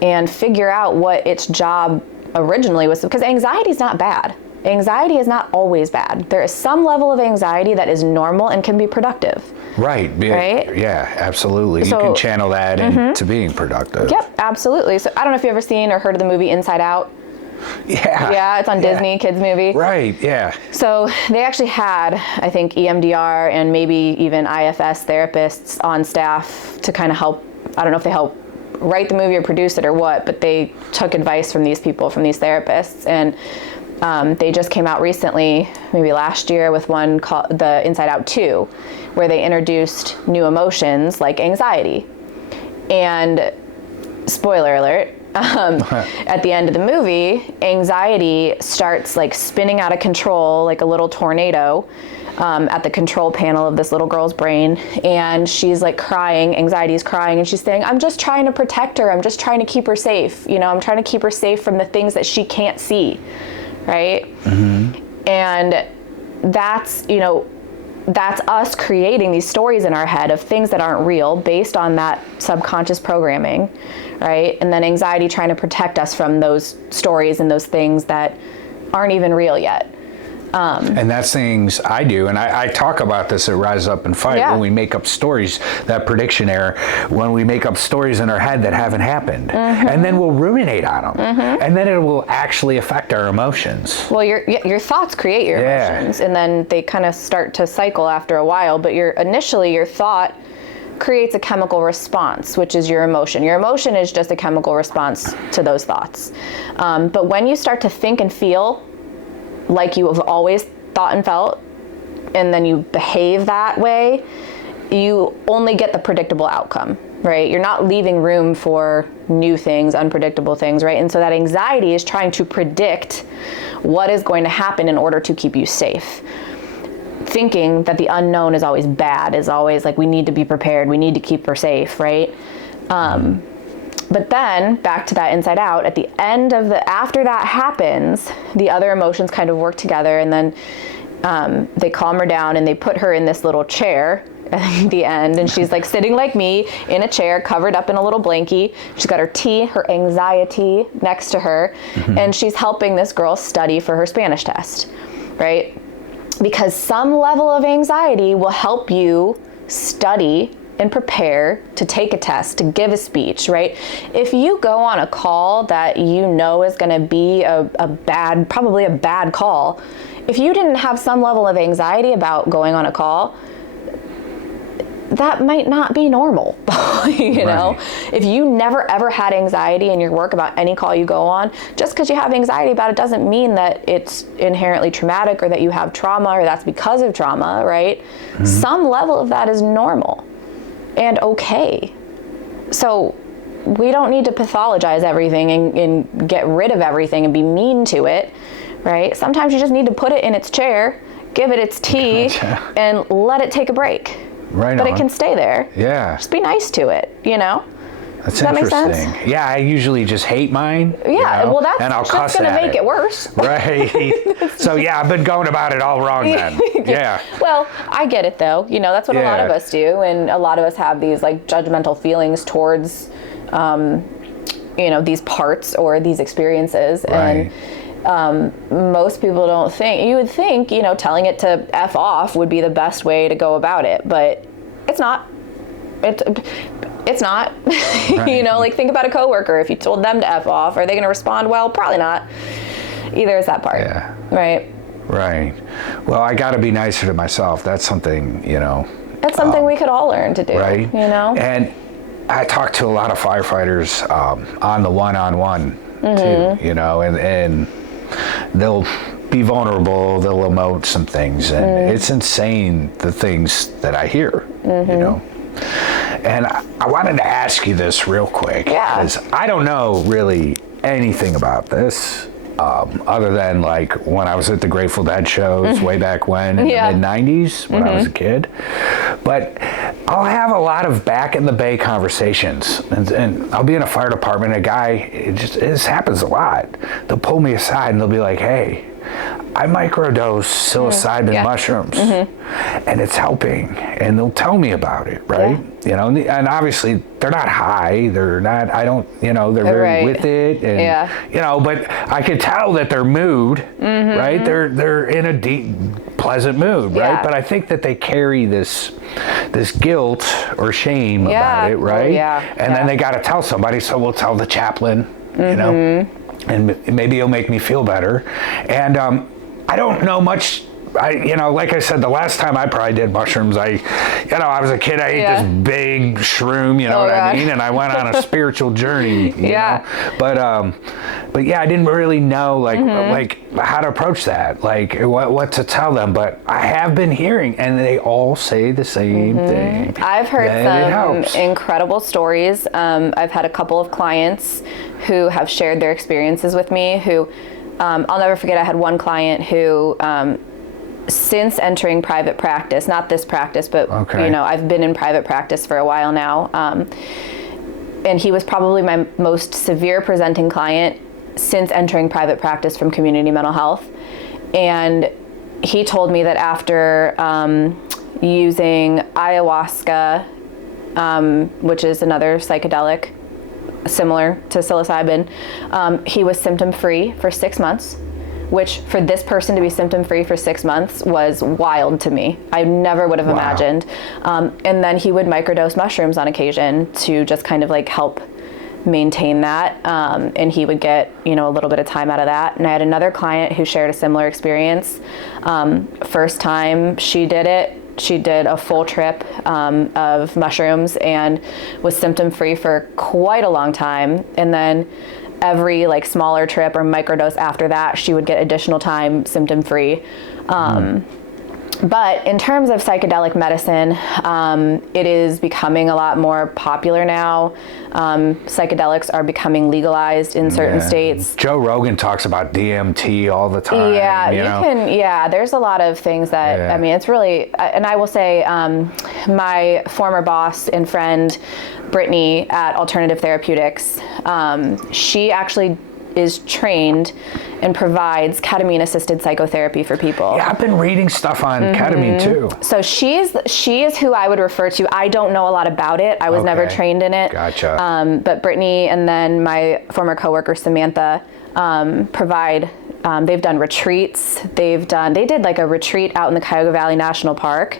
and figure out what its job originally was, because anxiety is not bad. Anxiety is not always bad. There is some level of anxiety that is normal and can be productive. Right. Right? Yeah, absolutely. So, you can channel that into being productive. Yep, absolutely. So I don't know if you've ever seen or heard of the movie Inside Out. Yeah. Yeah, it's on Disney, kids movie. Right, yeah. So they actually had, I think, EMDR and maybe even IFS therapists on staff to kind of help. I don't know if they help write the movie or produce it or what, but they took advice from these people, from these therapists. And they just came out recently, maybe last year, with one called the Inside Out 2, where they introduced new emotions like anxiety. And spoiler alert, at the end of the movie, anxiety starts like spinning out of control like a little tornado at the control panel of this little girl's brain. And she's like crying, anxiety is crying, and she's saying, I'm just trying to protect her. I'm just trying to keep her safe. You know, I'm trying to keep her safe from the things that she can't see. Right? And that's, you know, that's us creating these stories in our head of things that aren't real based on that subconscious programming, right? And then anxiety trying to protect us from those stories and those things that aren't even real yet. And that's things I do, and I talk about this at Rise Up and Fight, when we make up stories, that prediction error, when we make up stories in our head that haven't happened, and then we'll ruminate on them, and then it will actually affect our emotions. Well, your thoughts create your emotions, and then they kind of start to cycle after a while, but initially your thought creates a chemical response, which is your emotion. Your emotion is just a chemical response to those thoughts. But when you start to think and feel like you have always thought and felt, and then you behave that way, you only get the predictable outcome, right? You're not leaving room for new things, unpredictable things, right? And so that anxiety is trying to predict what is going to happen in order to keep you safe. Thinking that the unknown is always bad, is always like, we need to be prepared, we need to keep her safe, right? But then back to that Inside Out, at the end of after that happens, the other emotions kind of work together, and then they calm her down and they put her in this little chair at the end, and she's like sitting like me in a chair covered up in a little blankie. She's got her tea, her anxiety next to her, and she's helping this girl study for her Spanish test, right? Because some level of anxiety will help you study and prepare to take a test, to give a speech, right? If you go on a call that you know is going to be probably a bad call, if you didn't have some level of anxiety about going on a call, that might not be normal, you know? Right. If you never ever had anxiety in your work about any call you go on, just because you have anxiety about it doesn't mean that it's inherently traumatic or that you have trauma or that's because of trauma, right? Mm-hmm. Some level of that is normal and okay. So we don't need to pathologize everything and get rid of everything and be mean to it, right? Sometimes you just need to put it in its chair, give it its tea, and let it take a break. Right but on. It can stay there. Yeah. Just be nice to it, you know? That's Does that make interesting. sense? Yeah, I usually just hate mine. Yeah, you know, well, that's and I'll just cuss going to at make it worse. Right. So, yeah, I've been going about it all wrong then. Yeah. Well, I get it, though. You know, that's what a lot of us do. And a lot of us have these, like, judgmental feelings towards, you know, these parts or these experiences. Right. And most people don't think, you would think, you know, telling it to F off would be the best way to go about it, but it's not. It's not. Right. You know, like think about a coworker. If you told them to F off, are they going to respond well? Probably not. Either is that part. Yeah. Right. Right. Well, I got to be nicer to myself. That's something, you know. That's something we could all learn to do. Right. You know? And I talk to a lot of firefighters on the one-on-one too, you know, and they'll be vulnerable, they'll emote some things, and it's insane the things that I hear, you know. And I wanted to ask you this real quick, because I don't know really anything about this, other than like when I was at the Grateful Dead shows way back when in the mid-90s when I was a kid. But I'll have a lot of back in the bay conversations, and I'll be in a fire department, a guy, this happens a lot. They'll pull me aside and they'll be like, hey, I microdose psilocybin mushrooms and it's helping, and they'll tell me about it, right? You know, and obviously they're not high, they're not, I don't, you know, they're very with it, and you know, but I could tell that their mood, right? They're in a deep, pleasant mood, right? But I think that they carry this guilt or shame about it, right? And then they got to tell somebody, so we'll tell the chaplain, you know, and maybe it'll make me feel better. And I don't know much. You know, like I said, the last time I probably did mushrooms, I was a kid, I ate this big shroom, you know what I mean? And I went on a spiritual journey, you know? But yeah, I didn't really know like how to approach that, like what to tell them. But I have been hearing, and they all say the same thing. I've heard some incredible stories. I've had a couple of clients who have shared their experiences with me who, I'll never forget, I had one client who, since entering private practice, not this practice, but you know, I've been in private practice for a while now, and he was probably my most severe presenting client since entering private practice from community mental health. And he told me that after using ayahuasca, which is another psychedelic similar to psilocybin, he was symptom-free for 6 months, which for this person to be symptom-free for 6 months was wild to me. I never would have imagined. And then he would microdose mushrooms on occasion to just kind of like help maintain that. And he would get, you know, a little bit of time out of that. And I had another client who shared a similar experience. First time she did it, she did a full trip of mushrooms and was symptom-free for quite a long time. And then every like smaller trip or microdose after that, she would get additional time symptom-free. But in terms of psychedelic medicine, it is becoming a lot more popular now. Psychedelics are becoming legalized in certain states. Joe Rogan talks about DMT all the time. Yeah, there's a lot of things that, I mean, it's really, and I will say, my former boss and friend, Brittany at Alternative Therapeutics, she actually is trained and provides ketamine-assisted psychotherapy for people. Yeah, I've been reading stuff on ketamine too. So she is who I would refer to. I don't know a lot about it. I was never trained in it. Gotcha. But Brittany and then my former coworker Samantha provide They've done retreats. They did like a retreat out in the Cuyahoga Valley National Park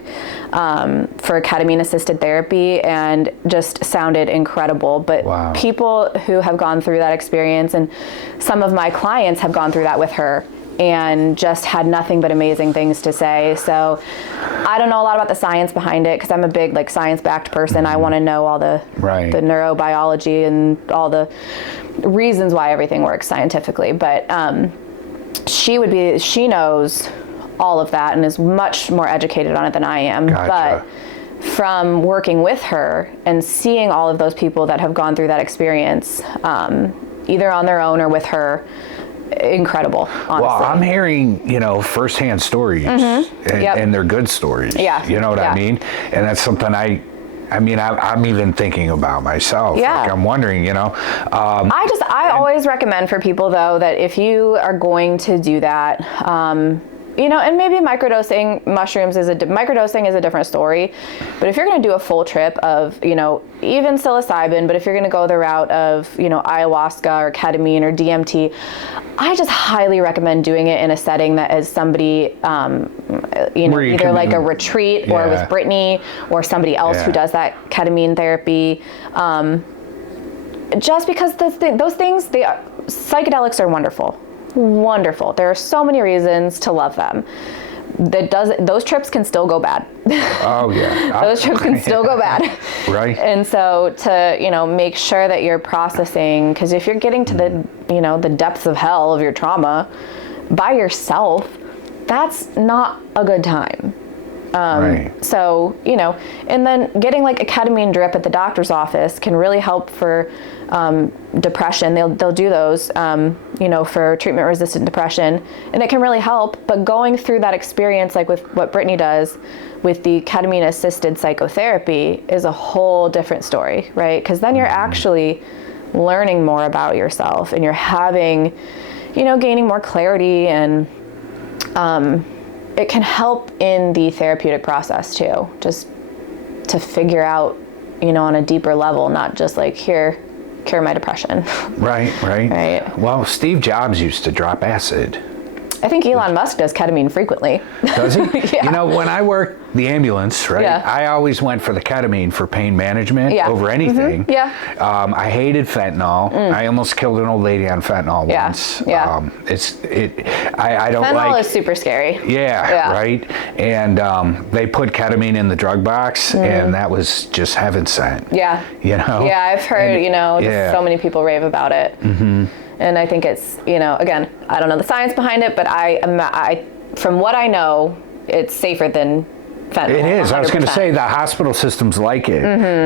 for ketamine-assisted therapy, and just sounded incredible. But wow. People who have gone through that experience, and some of my clients have gone through that with her, and just had nothing but amazing things to say. So I don't know a lot about the science behind it, because I'm a big like science-backed person. I want to know all the neurobiology and all the reasons why everything works scientifically. But she knows all of that and is much more educated on it than I am. Gotcha. But from working with her and seeing all of those people that have gone through that experience, either on their own or with her, incredible, honestly. Well, I'm hearing, firsthand stories, and they're good stories. Yeah. You know what I mean? And that's something I'm even thinking about myself. Yeah. Like, I'm wondering, I always recommend for people, though, that if you are going to do that, and maybe microdosing mushrooms microdosing is a different story, but if you're going to do a full trip of, even psilocybin, but if you're going to go the route of, ayahuasca or ketamine or DMT, I just highly recommend doing it in a setting that is somebody, either like a retreat or with Brittany or somebody else who does that ketamine therapy. Just because those things, psychedelics are wonderful. Wonderful. There are so many reasons to love them. Those trips can still go bad. Oh yeah. Those trips can still go bad. Right. And so to, make sure that you're processing, because if you're getting to the depths of hell of your trauma by yourself, that's not a good time. Right. So, and then getting like a ketamine drip at the doctor's office can really help for depression. They'll do those, for treatment-resistant depression, and it can really help. But going through that experience, like with what Brittany does with the ketamine-assisted psychotherapy, is a whole different story, right? Because then you're actually learning more about yourself, and you're having, gaining more clarity, and it can help in the therapeutic process too, just to figure out, on a deeper level, not just like cure my depression. Right. Well, Steve Jobs used to drop acid. I think Elon Musk does ketamine frequently. Does he? Yeah. When I worked the ambulance, right, I always went for the ketamine for pain management over anything. Mm-hmm. Yeah. I hated fentanyl. I almost killed an old lady on fentanyl once. Yeah. I don't fentanyl like. Fentanyl is super scary. Yeah. Right. And they put ketamine in the drug box, and that was just heaven sent. Yeah. Yeah, I've heard, just so many people rave about it. Mm-hmm. And I think it's, again, I don't know the science behind it, but I from what I know, it's safer than fentanyl. It is. 100%. I was going to say the hospital systems like it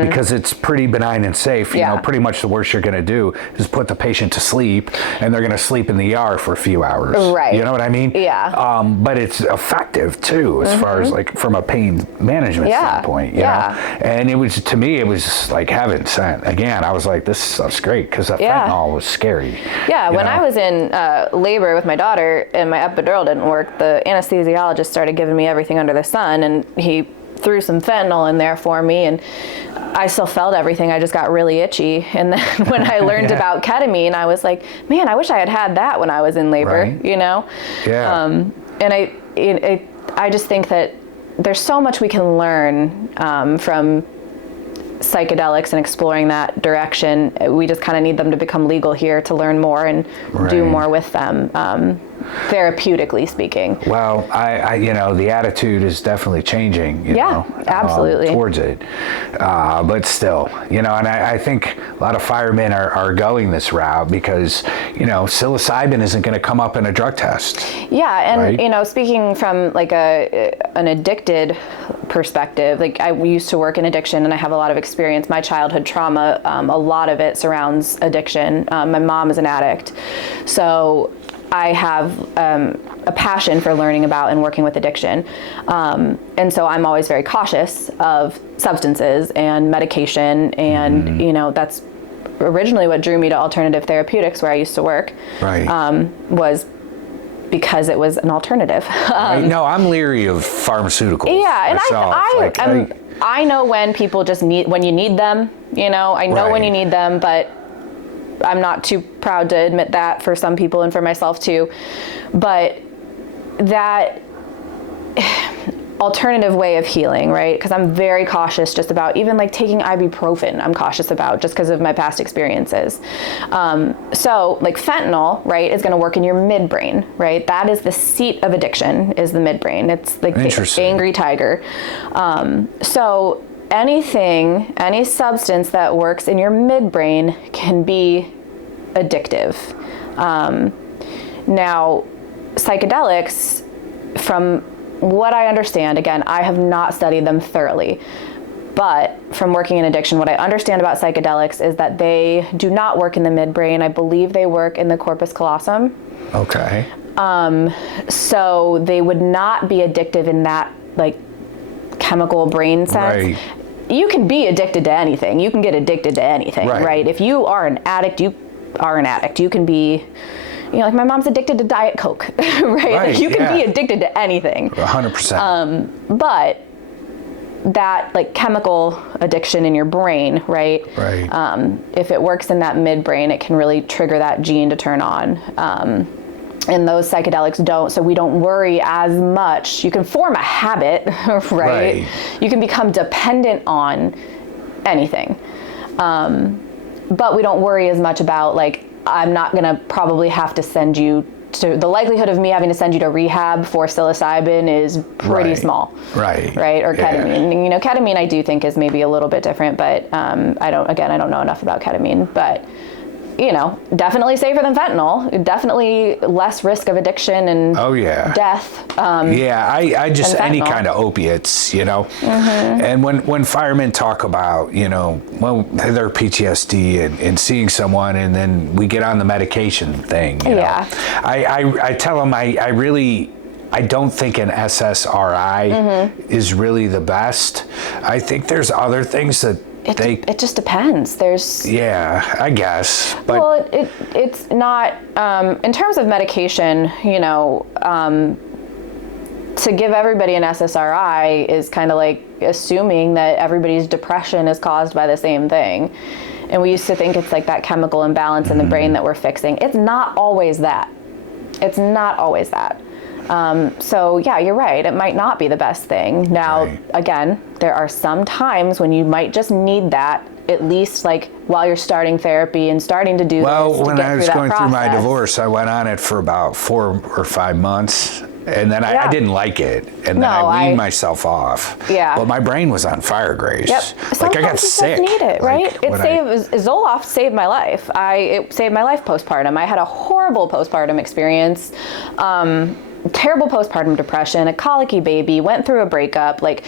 because it's pretty benign and safe. You know, pretty much the worst you're going to do is put the patient to sleep, and they're going to sleep in the ER for a few hours. Right. You know what I mean? Yeah. But it's effective too, as far as like from a pain management standpoint. You know? And it was, to me, it was like heaven sent. Again, I was like, this stuff's great because that fentanyl was scary. Yeah. When I was in labor with my daughter and my epidural didn't work, the anesthesiologist started giving me everything under the sun, and he threw some fentanyl in there for me, and I still felt everything. I just got really itchy. And then when I learned about ketamine, I was like, man, I wish I had had that when I was in labor, you know? Yeah. And I just think that there's so much we can learn from psychedelics and exploring that direction. We just kind of need them to become legal here to learn more and do more with them, therapeutically speaking. Well, I the attitude is definitely changing, you know, absolutely. Towards it. But still, and I think a lot of firemen are going this route because, psilocybin isn't going to come up in a drug test. Yeah, and, speaking from like an addicted perspective, like I used to work in addiction and I have a lot of experience. My childhood trauma, a lot of it surrounds addiction. My mom is an addict. So I have a passion for learning about and working with addiction. And so I'm always very cautious of substances and medication. And, that's originally what drew me to alternative therapeutics, where I used to work, was because it was an alternative. No, I'm leery of pharmaceuticals. Yeah, and myself. I know when people just when you need them, I know when you need them, but I'm not too proud to admit that for some people and for myself too. But that alternative way of healing, right? Because I'm very cautious just about even like taking ibuprofen. I'm cautious about just because of my past experiences. So like fentanyl, right, is going to work in your midbrain, right? That is the seat of addiction, is the midbrain. It's like the angry tiger. So any substance that works in your midbrain can be addictive. Now, psychedelics, from what I understand, again, I have not studied them thoroughly, but from working in addiction, what I understand about psychedelics is that they do not work in the midbrain. I believe they work in the corpus callosum. Okay. So they would not be addictive in that like chemical brain sense. Right. You can be addicted to anything. You can get addicted to anything, right? If you are an addict, you are an addict. You can be, like my mom's addicted to Diet Coke, right? Like you can be addicted to anything. 100%. But that like chemical addiction in your brain, right? If it works in that midbrain, it can really trigger that gene to turn on. And those psychedelics don't, so we don't worry as much. You can form a habit, right? You can become dependent on anything. But we don't worry as much about like, I'm not going to probably have to send you to, the likelihood of me having to send you to rehab for psilocybin is pretty small. Right. Or ketamine. Ketamine I do think is maybe a little bit different, but I don't know enough about ketamine, but definitely safer than fentanyl, definitely less risk of addiction and death. I just, any kind of opiates, and when firemen talk about, their PTSD and seeing someone and then we get on the medication thing, I tell them I don't think an SSRI is really the best. I think there's other things that it just depends. I guess. But well, it's not, in terms of medication, to give everybody an SSRI is kind of like assuming that everybody's depression is caused by the same thing. And we used to think it's like that chemical imbalance in the brain that we're fixing. It's not always that. So you're right. It might not be the best thing. Now, again, there are some times when you might just need that, at least like while you're starting therapy and starting to do this. Well, when I was going through my divorce, I went on it for about 4 or 5 months. And then I didn't like it. And then I weaned myself off. But my brain was on fire, Grace. Like I got sick. You just need it, right? Zoloft saved my life. It saved my life postpartum. I had a horrible postpartum experience. Terrible postpartum depression, a colicky baby, went through a breakup, like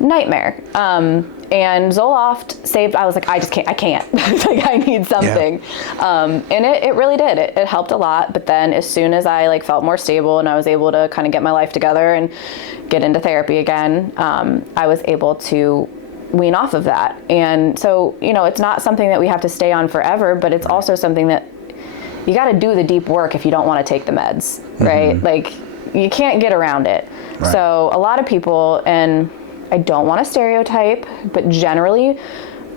nightmare. And Zoloft saved, I was like, I can't, like I need something. And it really did. It helped a lot. But then as soon as I like felt more stable and I was able to kind of get my life together and get into therapy again, I was able to wean off of that. And so, it's not something that we have to stay on forever, but it's also something that you got to do the deep work if you don't want to take the meds, right? Like you can't get around it. So a lot of people, and I don't want to stereotype, but generally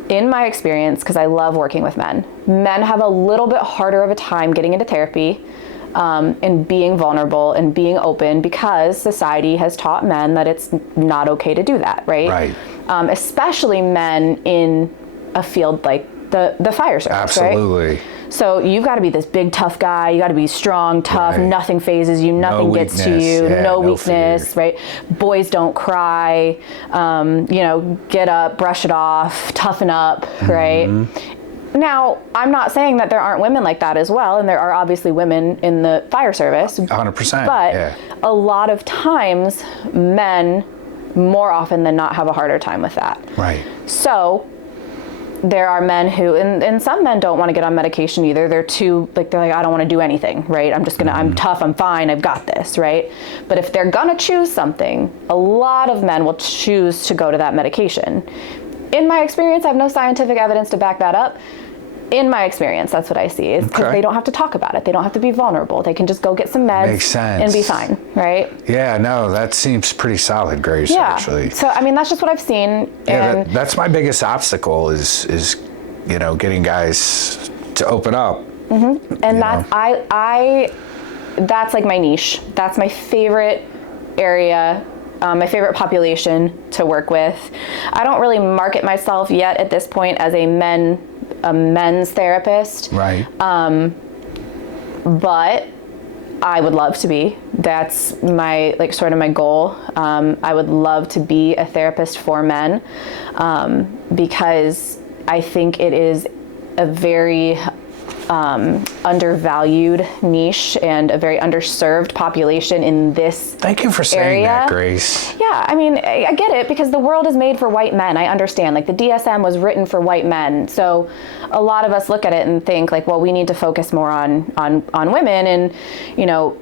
in my experience, because I love working with men have a little bit harder of a time getting into therapy and being vulnerable and being open because society has taught men that it's not okay to do that, right? Especially men in a field like the fire service, Absolutely. Right? So you've got to be this big, tough guy. You got to be strong, tough. Nothing phases you. Nothing gets to you. No weakness, right? Boys don't cry. Get up, brush it off, toughen up, right? Now, I'm not saying that there aren't women like that as well, and there are obviously women in the fire service. 100%. But a lot of times, men, more often than not, have a harder time with that. So there are men who, and some men don't want to get on medication either. They're like, I don't want to do anything, right? I'm tough, I'm fine, I've got this, right? But if they're gonna choose something, a lot of men will choose to go to that medication. In my experience, I have no scientific evidence to back that up. In my experience, that's what I see, is because they don't have to talk about it. They don't have to be vulnerable. They can just go get some meds and be fine, right? Yeah, no, that seems pretty solid, Grace, actually. So, that's just what I've seen. And that's my biggest obstacle is getting guys to open up. And that's like my niche. That's my favorite area, my favorite population to work with. I don't really market myself yet at this point as a men's therapist. Right. But I would love to be. That's my, like, sort of my goal. I would love to be a therapist for men, because I think it is a very undervalued niche and a very underserved population in this Thank you for saying that, Grace. Yeah, I mean, I get it, because the world is made for white men. I understand. Like, the DSM was written for white men. So a lot of us look at it and think, like, well, we need to focus more on women and, you know,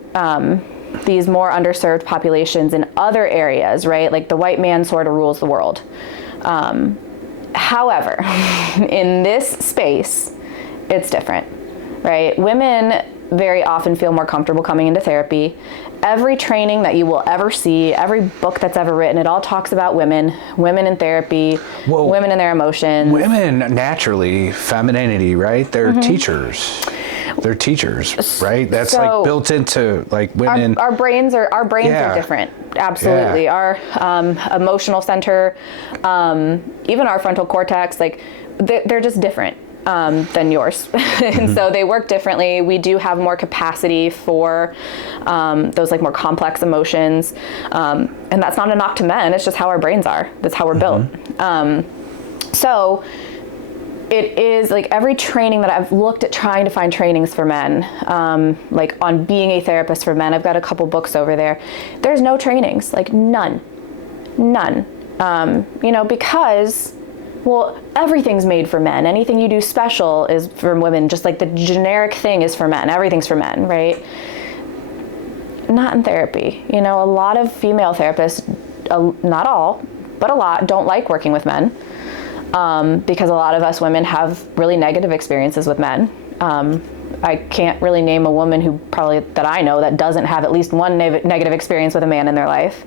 these more underserved populations in other areas, right? Like, the white man sort of rules the world. However, in this space, it's different, right? Women very often feel more comfortable coming into therapy. Every training that you will ever see, every book that's ever written, it all talks about women in therapy, women and their emotions. Women naturally, femininity, right? They're teachers. They're teachers, right? That's like built into like women. Our brains are different. Absolutely. Yeah. Our emotional center, even our frontal cortex, like they're just different than yours. And so they work differently. We do have more capacity for those like more complex emotions. And that's not a knock to men. It's just how our brains are. That's how we're built. So it is like every training that I've looked at trying to find trainings for men, like on being a therapist for men. I've got a couple books over there. There's no trainings, like none. You know, because, well, everything's made for men. Anything you do special is for women, just like the generic thing is for men. Everything's for men, right? Not in therapy. You know, a lot of female therapists, not all, but a lot, don't like working with men, because a lot of us women have really negative experiences with men. I can't really name a woman who probably that I know that doesn't have at least one negative experience with a man in their life.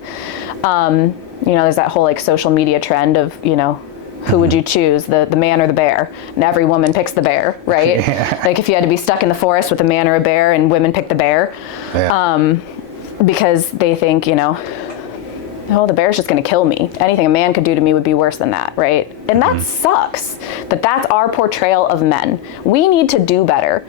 You know, there's that whole like social media trend of, you know, who would you choose, the man or the bear? And every woman picks the bear, right? Yeah. Like if you had to be stuck in the forest with a man or a bear, and women pick the bear, because they think, you know, oh, the bear's just going to kill me. Anything a man could do to me would be worse than that, right? And that sucks. That's our portrayal of men. We need to do better.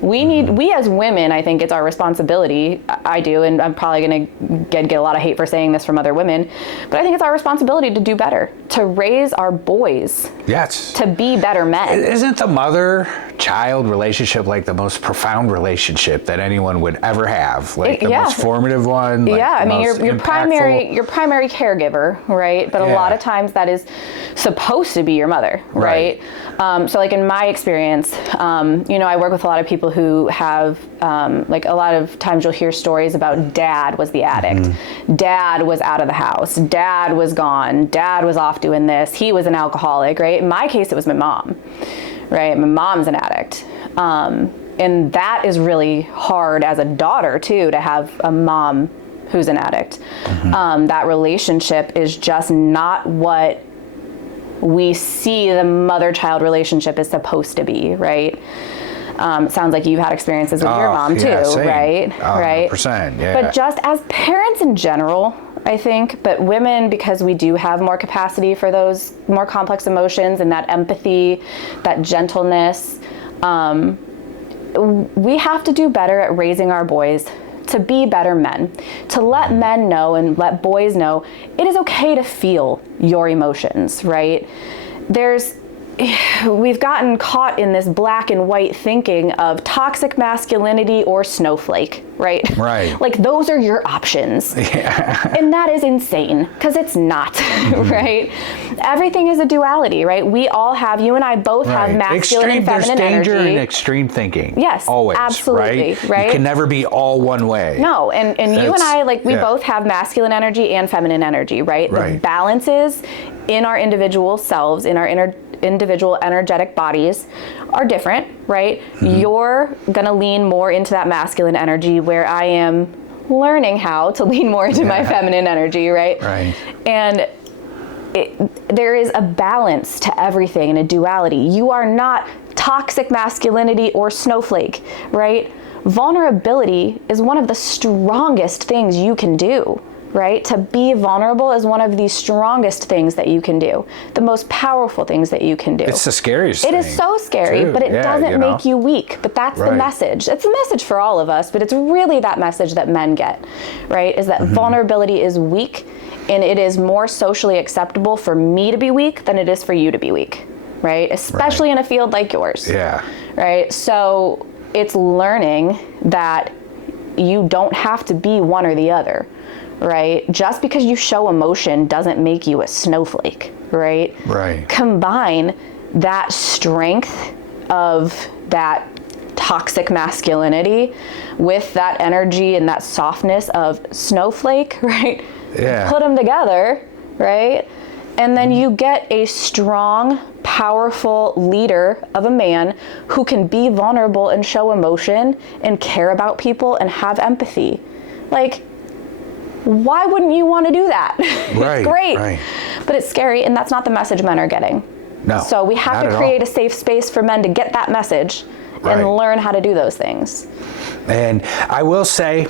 We as women, I think it's our responsibility, I do, and I'm probably going to get a lot of hate for saying this from other women, but I think it's our responsibility to do better, to raise our boys. Yes. To be better men. Isn't the mother-child relationship like the most profound relationship that anyone would ever have? Like the most formative one? Like I mean, your primary caregiver, right? But a lot of times that is supposed to be your mother, right? So like in my experience, you know, I work with a lot of people who have, like a lot of times you'll hear stories about dad was the addict. Dad was out of the house. Dad was gone. Dad was off doing this. He was an alcoholic, right? In my case, it was my mom, right? My mom's an addict. And that is really hard as a daughter too, to have a mom who's an addict. That relationship is just not what we see the mother-child relationship is supposed to be, right? Sounds like you've had experiences with your mom too, right? 100%, yeah. But just as parents in general, I think, but women, because we do have more capacity for those more complex emotions and that empathy, that gentleness, we have to do better at raising our boys to be better men, to let men know and let boys know it is okay to feel your emotions, right? We've gotten caught in this black and white thinking of toxic masculinity or snowflake, right? Right. Like those are your options. Yeah. And that is insane, because it's not, right? Everything is a duality, right? We all have, you and I both have masculine and feminine energy. There's danger in extreme thinking. Yes, always, absolutely, right? You can never be all one way. No, and you and I, like, we both have masculine energy and feminine energy, right? The balances in our individual selves, in our individual energetic bodies are different, right? You're gonna lean more into that masculine energy, where I am learning how to lean more into my feminine energy, right? Right. And there is a balance to everything and a duality. You are not toxic masculinity or snowflake, right? Vulnerability is one of the strongest things you can do, right? To be vulnerable is one of the strongest things that you can do. The most powerful things that you can do. It's the scariest thing. It is so scary, too. but it doesn't make you weak. But that's the Right. message. It's a message for all of us, but it's really that message that men get, right? Is that vulnerability is weak, and it is more socially acceptable for me to be weak than it is for you to be weak, right? Especially in a field like yours. Yeah. Right? So it's learning that you don't have to be one or the other, right? Just because you show emotion doesn't make you a snowflake, right? Right. Combine that strength of that toxic masculinity with that energy and that softness of snowflake, right? Yeah. Put them together, right? And then you get a strong, powerful leader of a man who can be vulnerable and show emotion and care about people and have empathy. Like, why wouldn't you want to do that? Right, It's great. right. But it's scary, and that's not the message men are getting. No, So we have not to at create all. a safe space for men to get that message Right. and learn how to do those things. And I will say,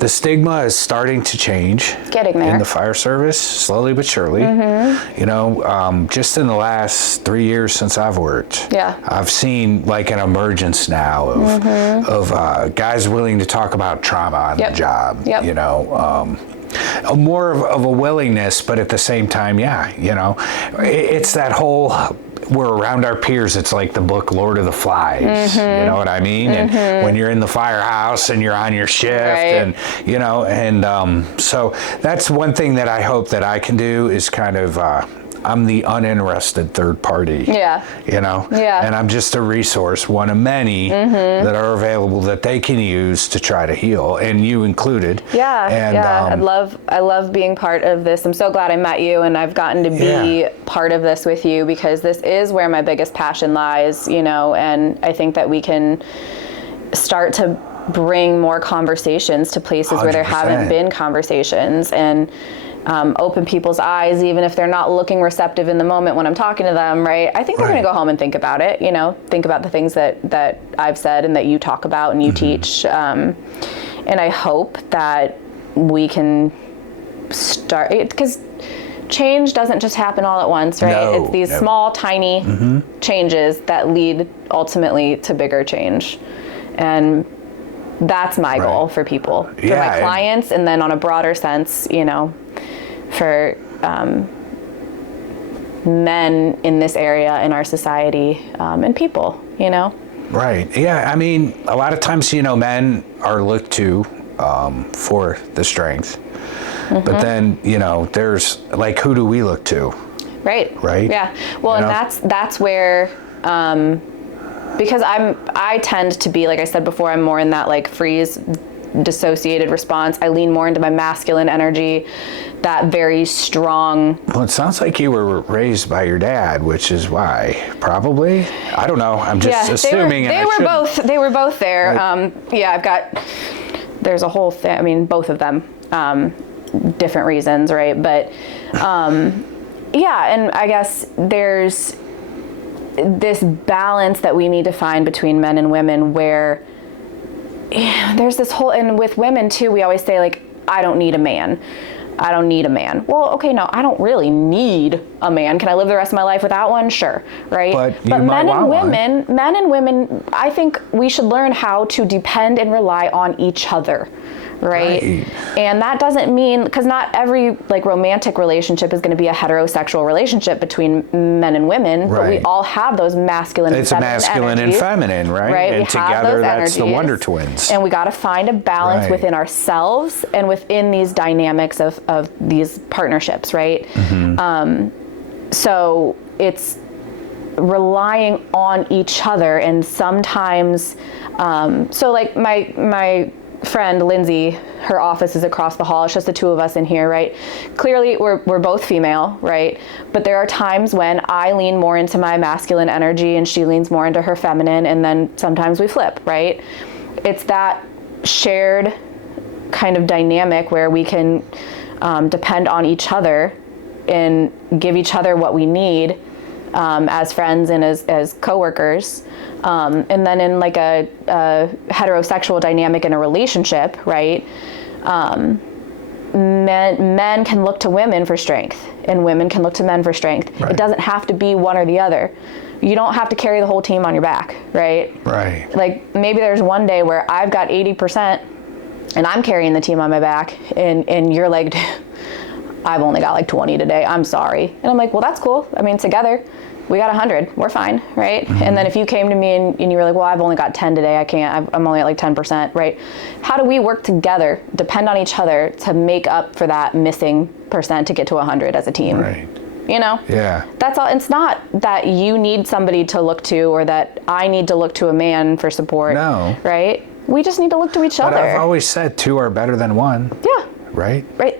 the stigma is starting to change. It's getting there. In the fire service, slowly but surely. You know, just in the last 3 years since I've worked, Yeah. I've seen like an emergence now of guys willing to talk about trauma on the job. Yep. You know, more of a willingness, but at the same time, yeah, you know, it's that whole. We're around our peers. It's like the book Lord of the Flies. You know what I mean? And when you're in the firehouse and you're on your shift, Right. and you know, and so that's one thing that I hope that I can do is kind of. I'm the uninterested third party. Yeah. You know? Yeah. And I'm just a resource, one of many that are available that they can use to try to heal, and you included. Yeah, And, yeah. I love being part of this. I'm so glad I met you and I've gotten to be part of this with you, because this is where my biggest passion lies, you know, and I think that we can start to bring more conversations to places where there 100%. haven't been conversations, and open people's eyes, even if they're not looking receptive in the moment when I'm talking to them, right? I think they're Right. going to go home and think about it, you know, think about the things that I've said and that you talk about and you teach. And I hope that we can start, because change doesn't just happen all at once, right? No, It's these no. small, tiny changes that lead ultimately to bigger change. And that's my goal for people, for Yeah, my and- clients, and then on a broader sense, you know, for men in this area in our society, and people, you know. Right. Yeah. I mean, a lot of times, you know, men are looked to for the strength, but then, you know, there's like, who do we look to? Right. Right. Yeah. Well, You and know? that's where, because I tend to be, like I said before, I'm more in that like freeze, dissociated response. I lean more into my masculine energy, that very strong. Well, it sounds like you were raised by your dad, which is why, probably. I don't know. I'm just assuming. They were both there. Right. I've got. There's a whole thing. I mean, both of them, different reasons, right? But yeah, and I guess there's this balance that we need to find between men and women, where there's this whole, and with women too, we always say like, I don't need a man. I don't need a man. Well, okay, no, I don't really need a man. Can I live the rest of my life without one? Sure, right? But men and women, I think we should learn how to depend and rely on each other. Right? And that doesn't mean, because not every like romantic relationship is going to be a heterosexual relationship between men and women, but we Right. all have those masculine and It's a feminine masculine energies, and feminine, right? right? And We have together, those that's the energies, Wonder Twins. And we got to find a balance Right. within ourselves and within these dynamics of these partnerships, right? So it's relying on each other, and sometimes, so like my friend Lindsay, her office is across the hall. It's just the two of us in here, right? Clearly, we're both female, right? But there are times when I lean more into my masculine energy and she leans more into her feminine, and then sometimes we flip, right? It's that shared kind of dynamic where we can depend on each other and give each other what we need, as friends and as coworkers. And then in like a heterosexual dynamic in a relationship, right? Men can look to women for strength, and women can look to men for strength. Right. It doesn't have to be one or the other. You don't have to carry the whole team on your back, right? Right. Like maybe there's one day where I've got 80% and I'm carrying the team on my back, and you're like, I've only got like 20 today, I'm sorry. And I'm like, well, that's cool. I mean, together we got 100, we're fine, right? Mm-hmm. And then if you came to me and you were like, well, I've only got 10 today, I can't, I'm only at like 10%, right? How do we work together, depend on each other to make up for that missing percent to get to 100 as a team? Right. You know? Yeah. That's all. It's not that you need somebody to look to, or that I need to look to a man for support. No. Right? We just need to look to each other. But I've always said 2 are better than 1. Yeah. Right? Right.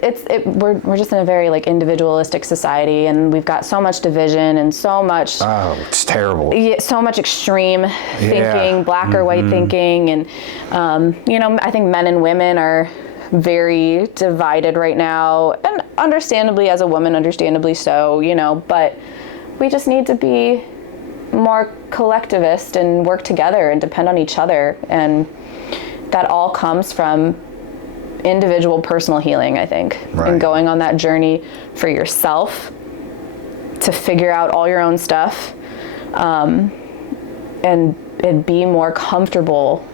We're just in a very like individualistic society, and we've got so much division and so much. Oh, it's terrible. So much extreme thinking, black or white thinking, and you know, I think men and women are very divided right now, and understandably, as a woman, understandably so. You know, but we just need to be more collectivist and work together and depend on each other, and that all comes from individual personal healing, I think. Right. And going on that journey for yourself to figure out all your own stuff, and be more comfortable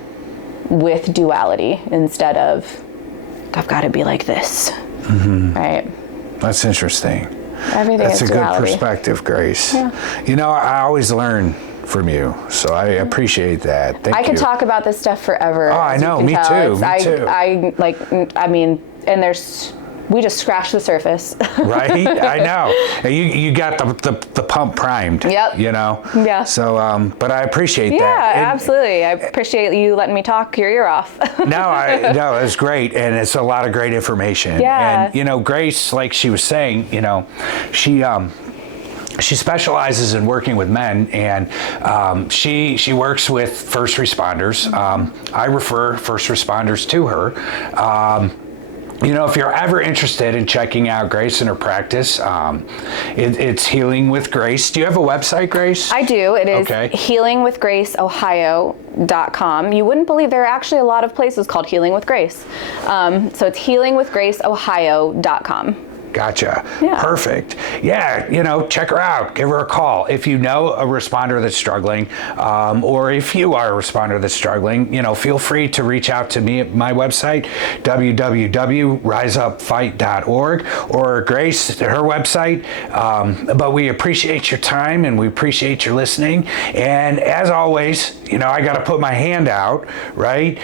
with duality instead of, I've got to be like this. Mm-hmm. Right? That's interesting. Everything That's is a duality. Good perspective, Grace. Yeah. You know, I always learn from you, so I appreciate that. Thank you. I could talk about this stuff forever. Oh, I know. Me too. Me too. I mean, and we just scratched the surface. Right? I know. You got the pump primed. Yep. You know? Yeah. So, but I appreciate that. Yeah, absolutely. I appreciate you letting me talk your ear off. No, it was great, and it's a lot of great information. Yeah. And, you know, Grace, like she was saying, you know, she specializes in working with men, and she works with first responders. I refer first responders to her. You know, if you're ever interested in checking out Grace and her practice, it's Healing with Grace. Do you have a website, Grace? I do. It is okay. healingwithgraceohio.com. You wouldn't believe there are actually a lot of places called Healing with Grace. So it's healingwithgraceohio.com. Gotcha. Yeah. Perfect. Yeah, you know, check her out. Give her a call. If you know a responder that's struggling, or if you are a responder that's struggling, you know, feel free to reach out to me at my website, www.riseupfight.org, or Grace, her website. But we appreciate your time, and we appreciate your listening. And as always, you know, I got to put my hand out, right?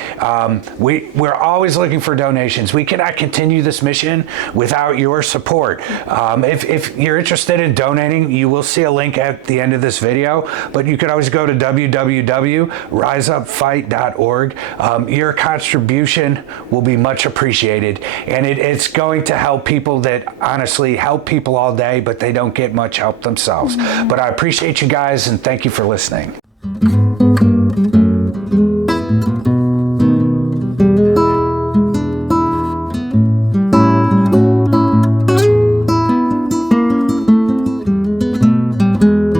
We're always looking for donations. We cannot continue this mission without your support. If you're interested in donating, you will see a link at the end of this video, but you could always go to www.riseupfight.org. Your contribution will be much appreciated, and it's going to help people that honestly help people all day, but they don't get much help themselves. But I appreciate you guys, and thank you for listening.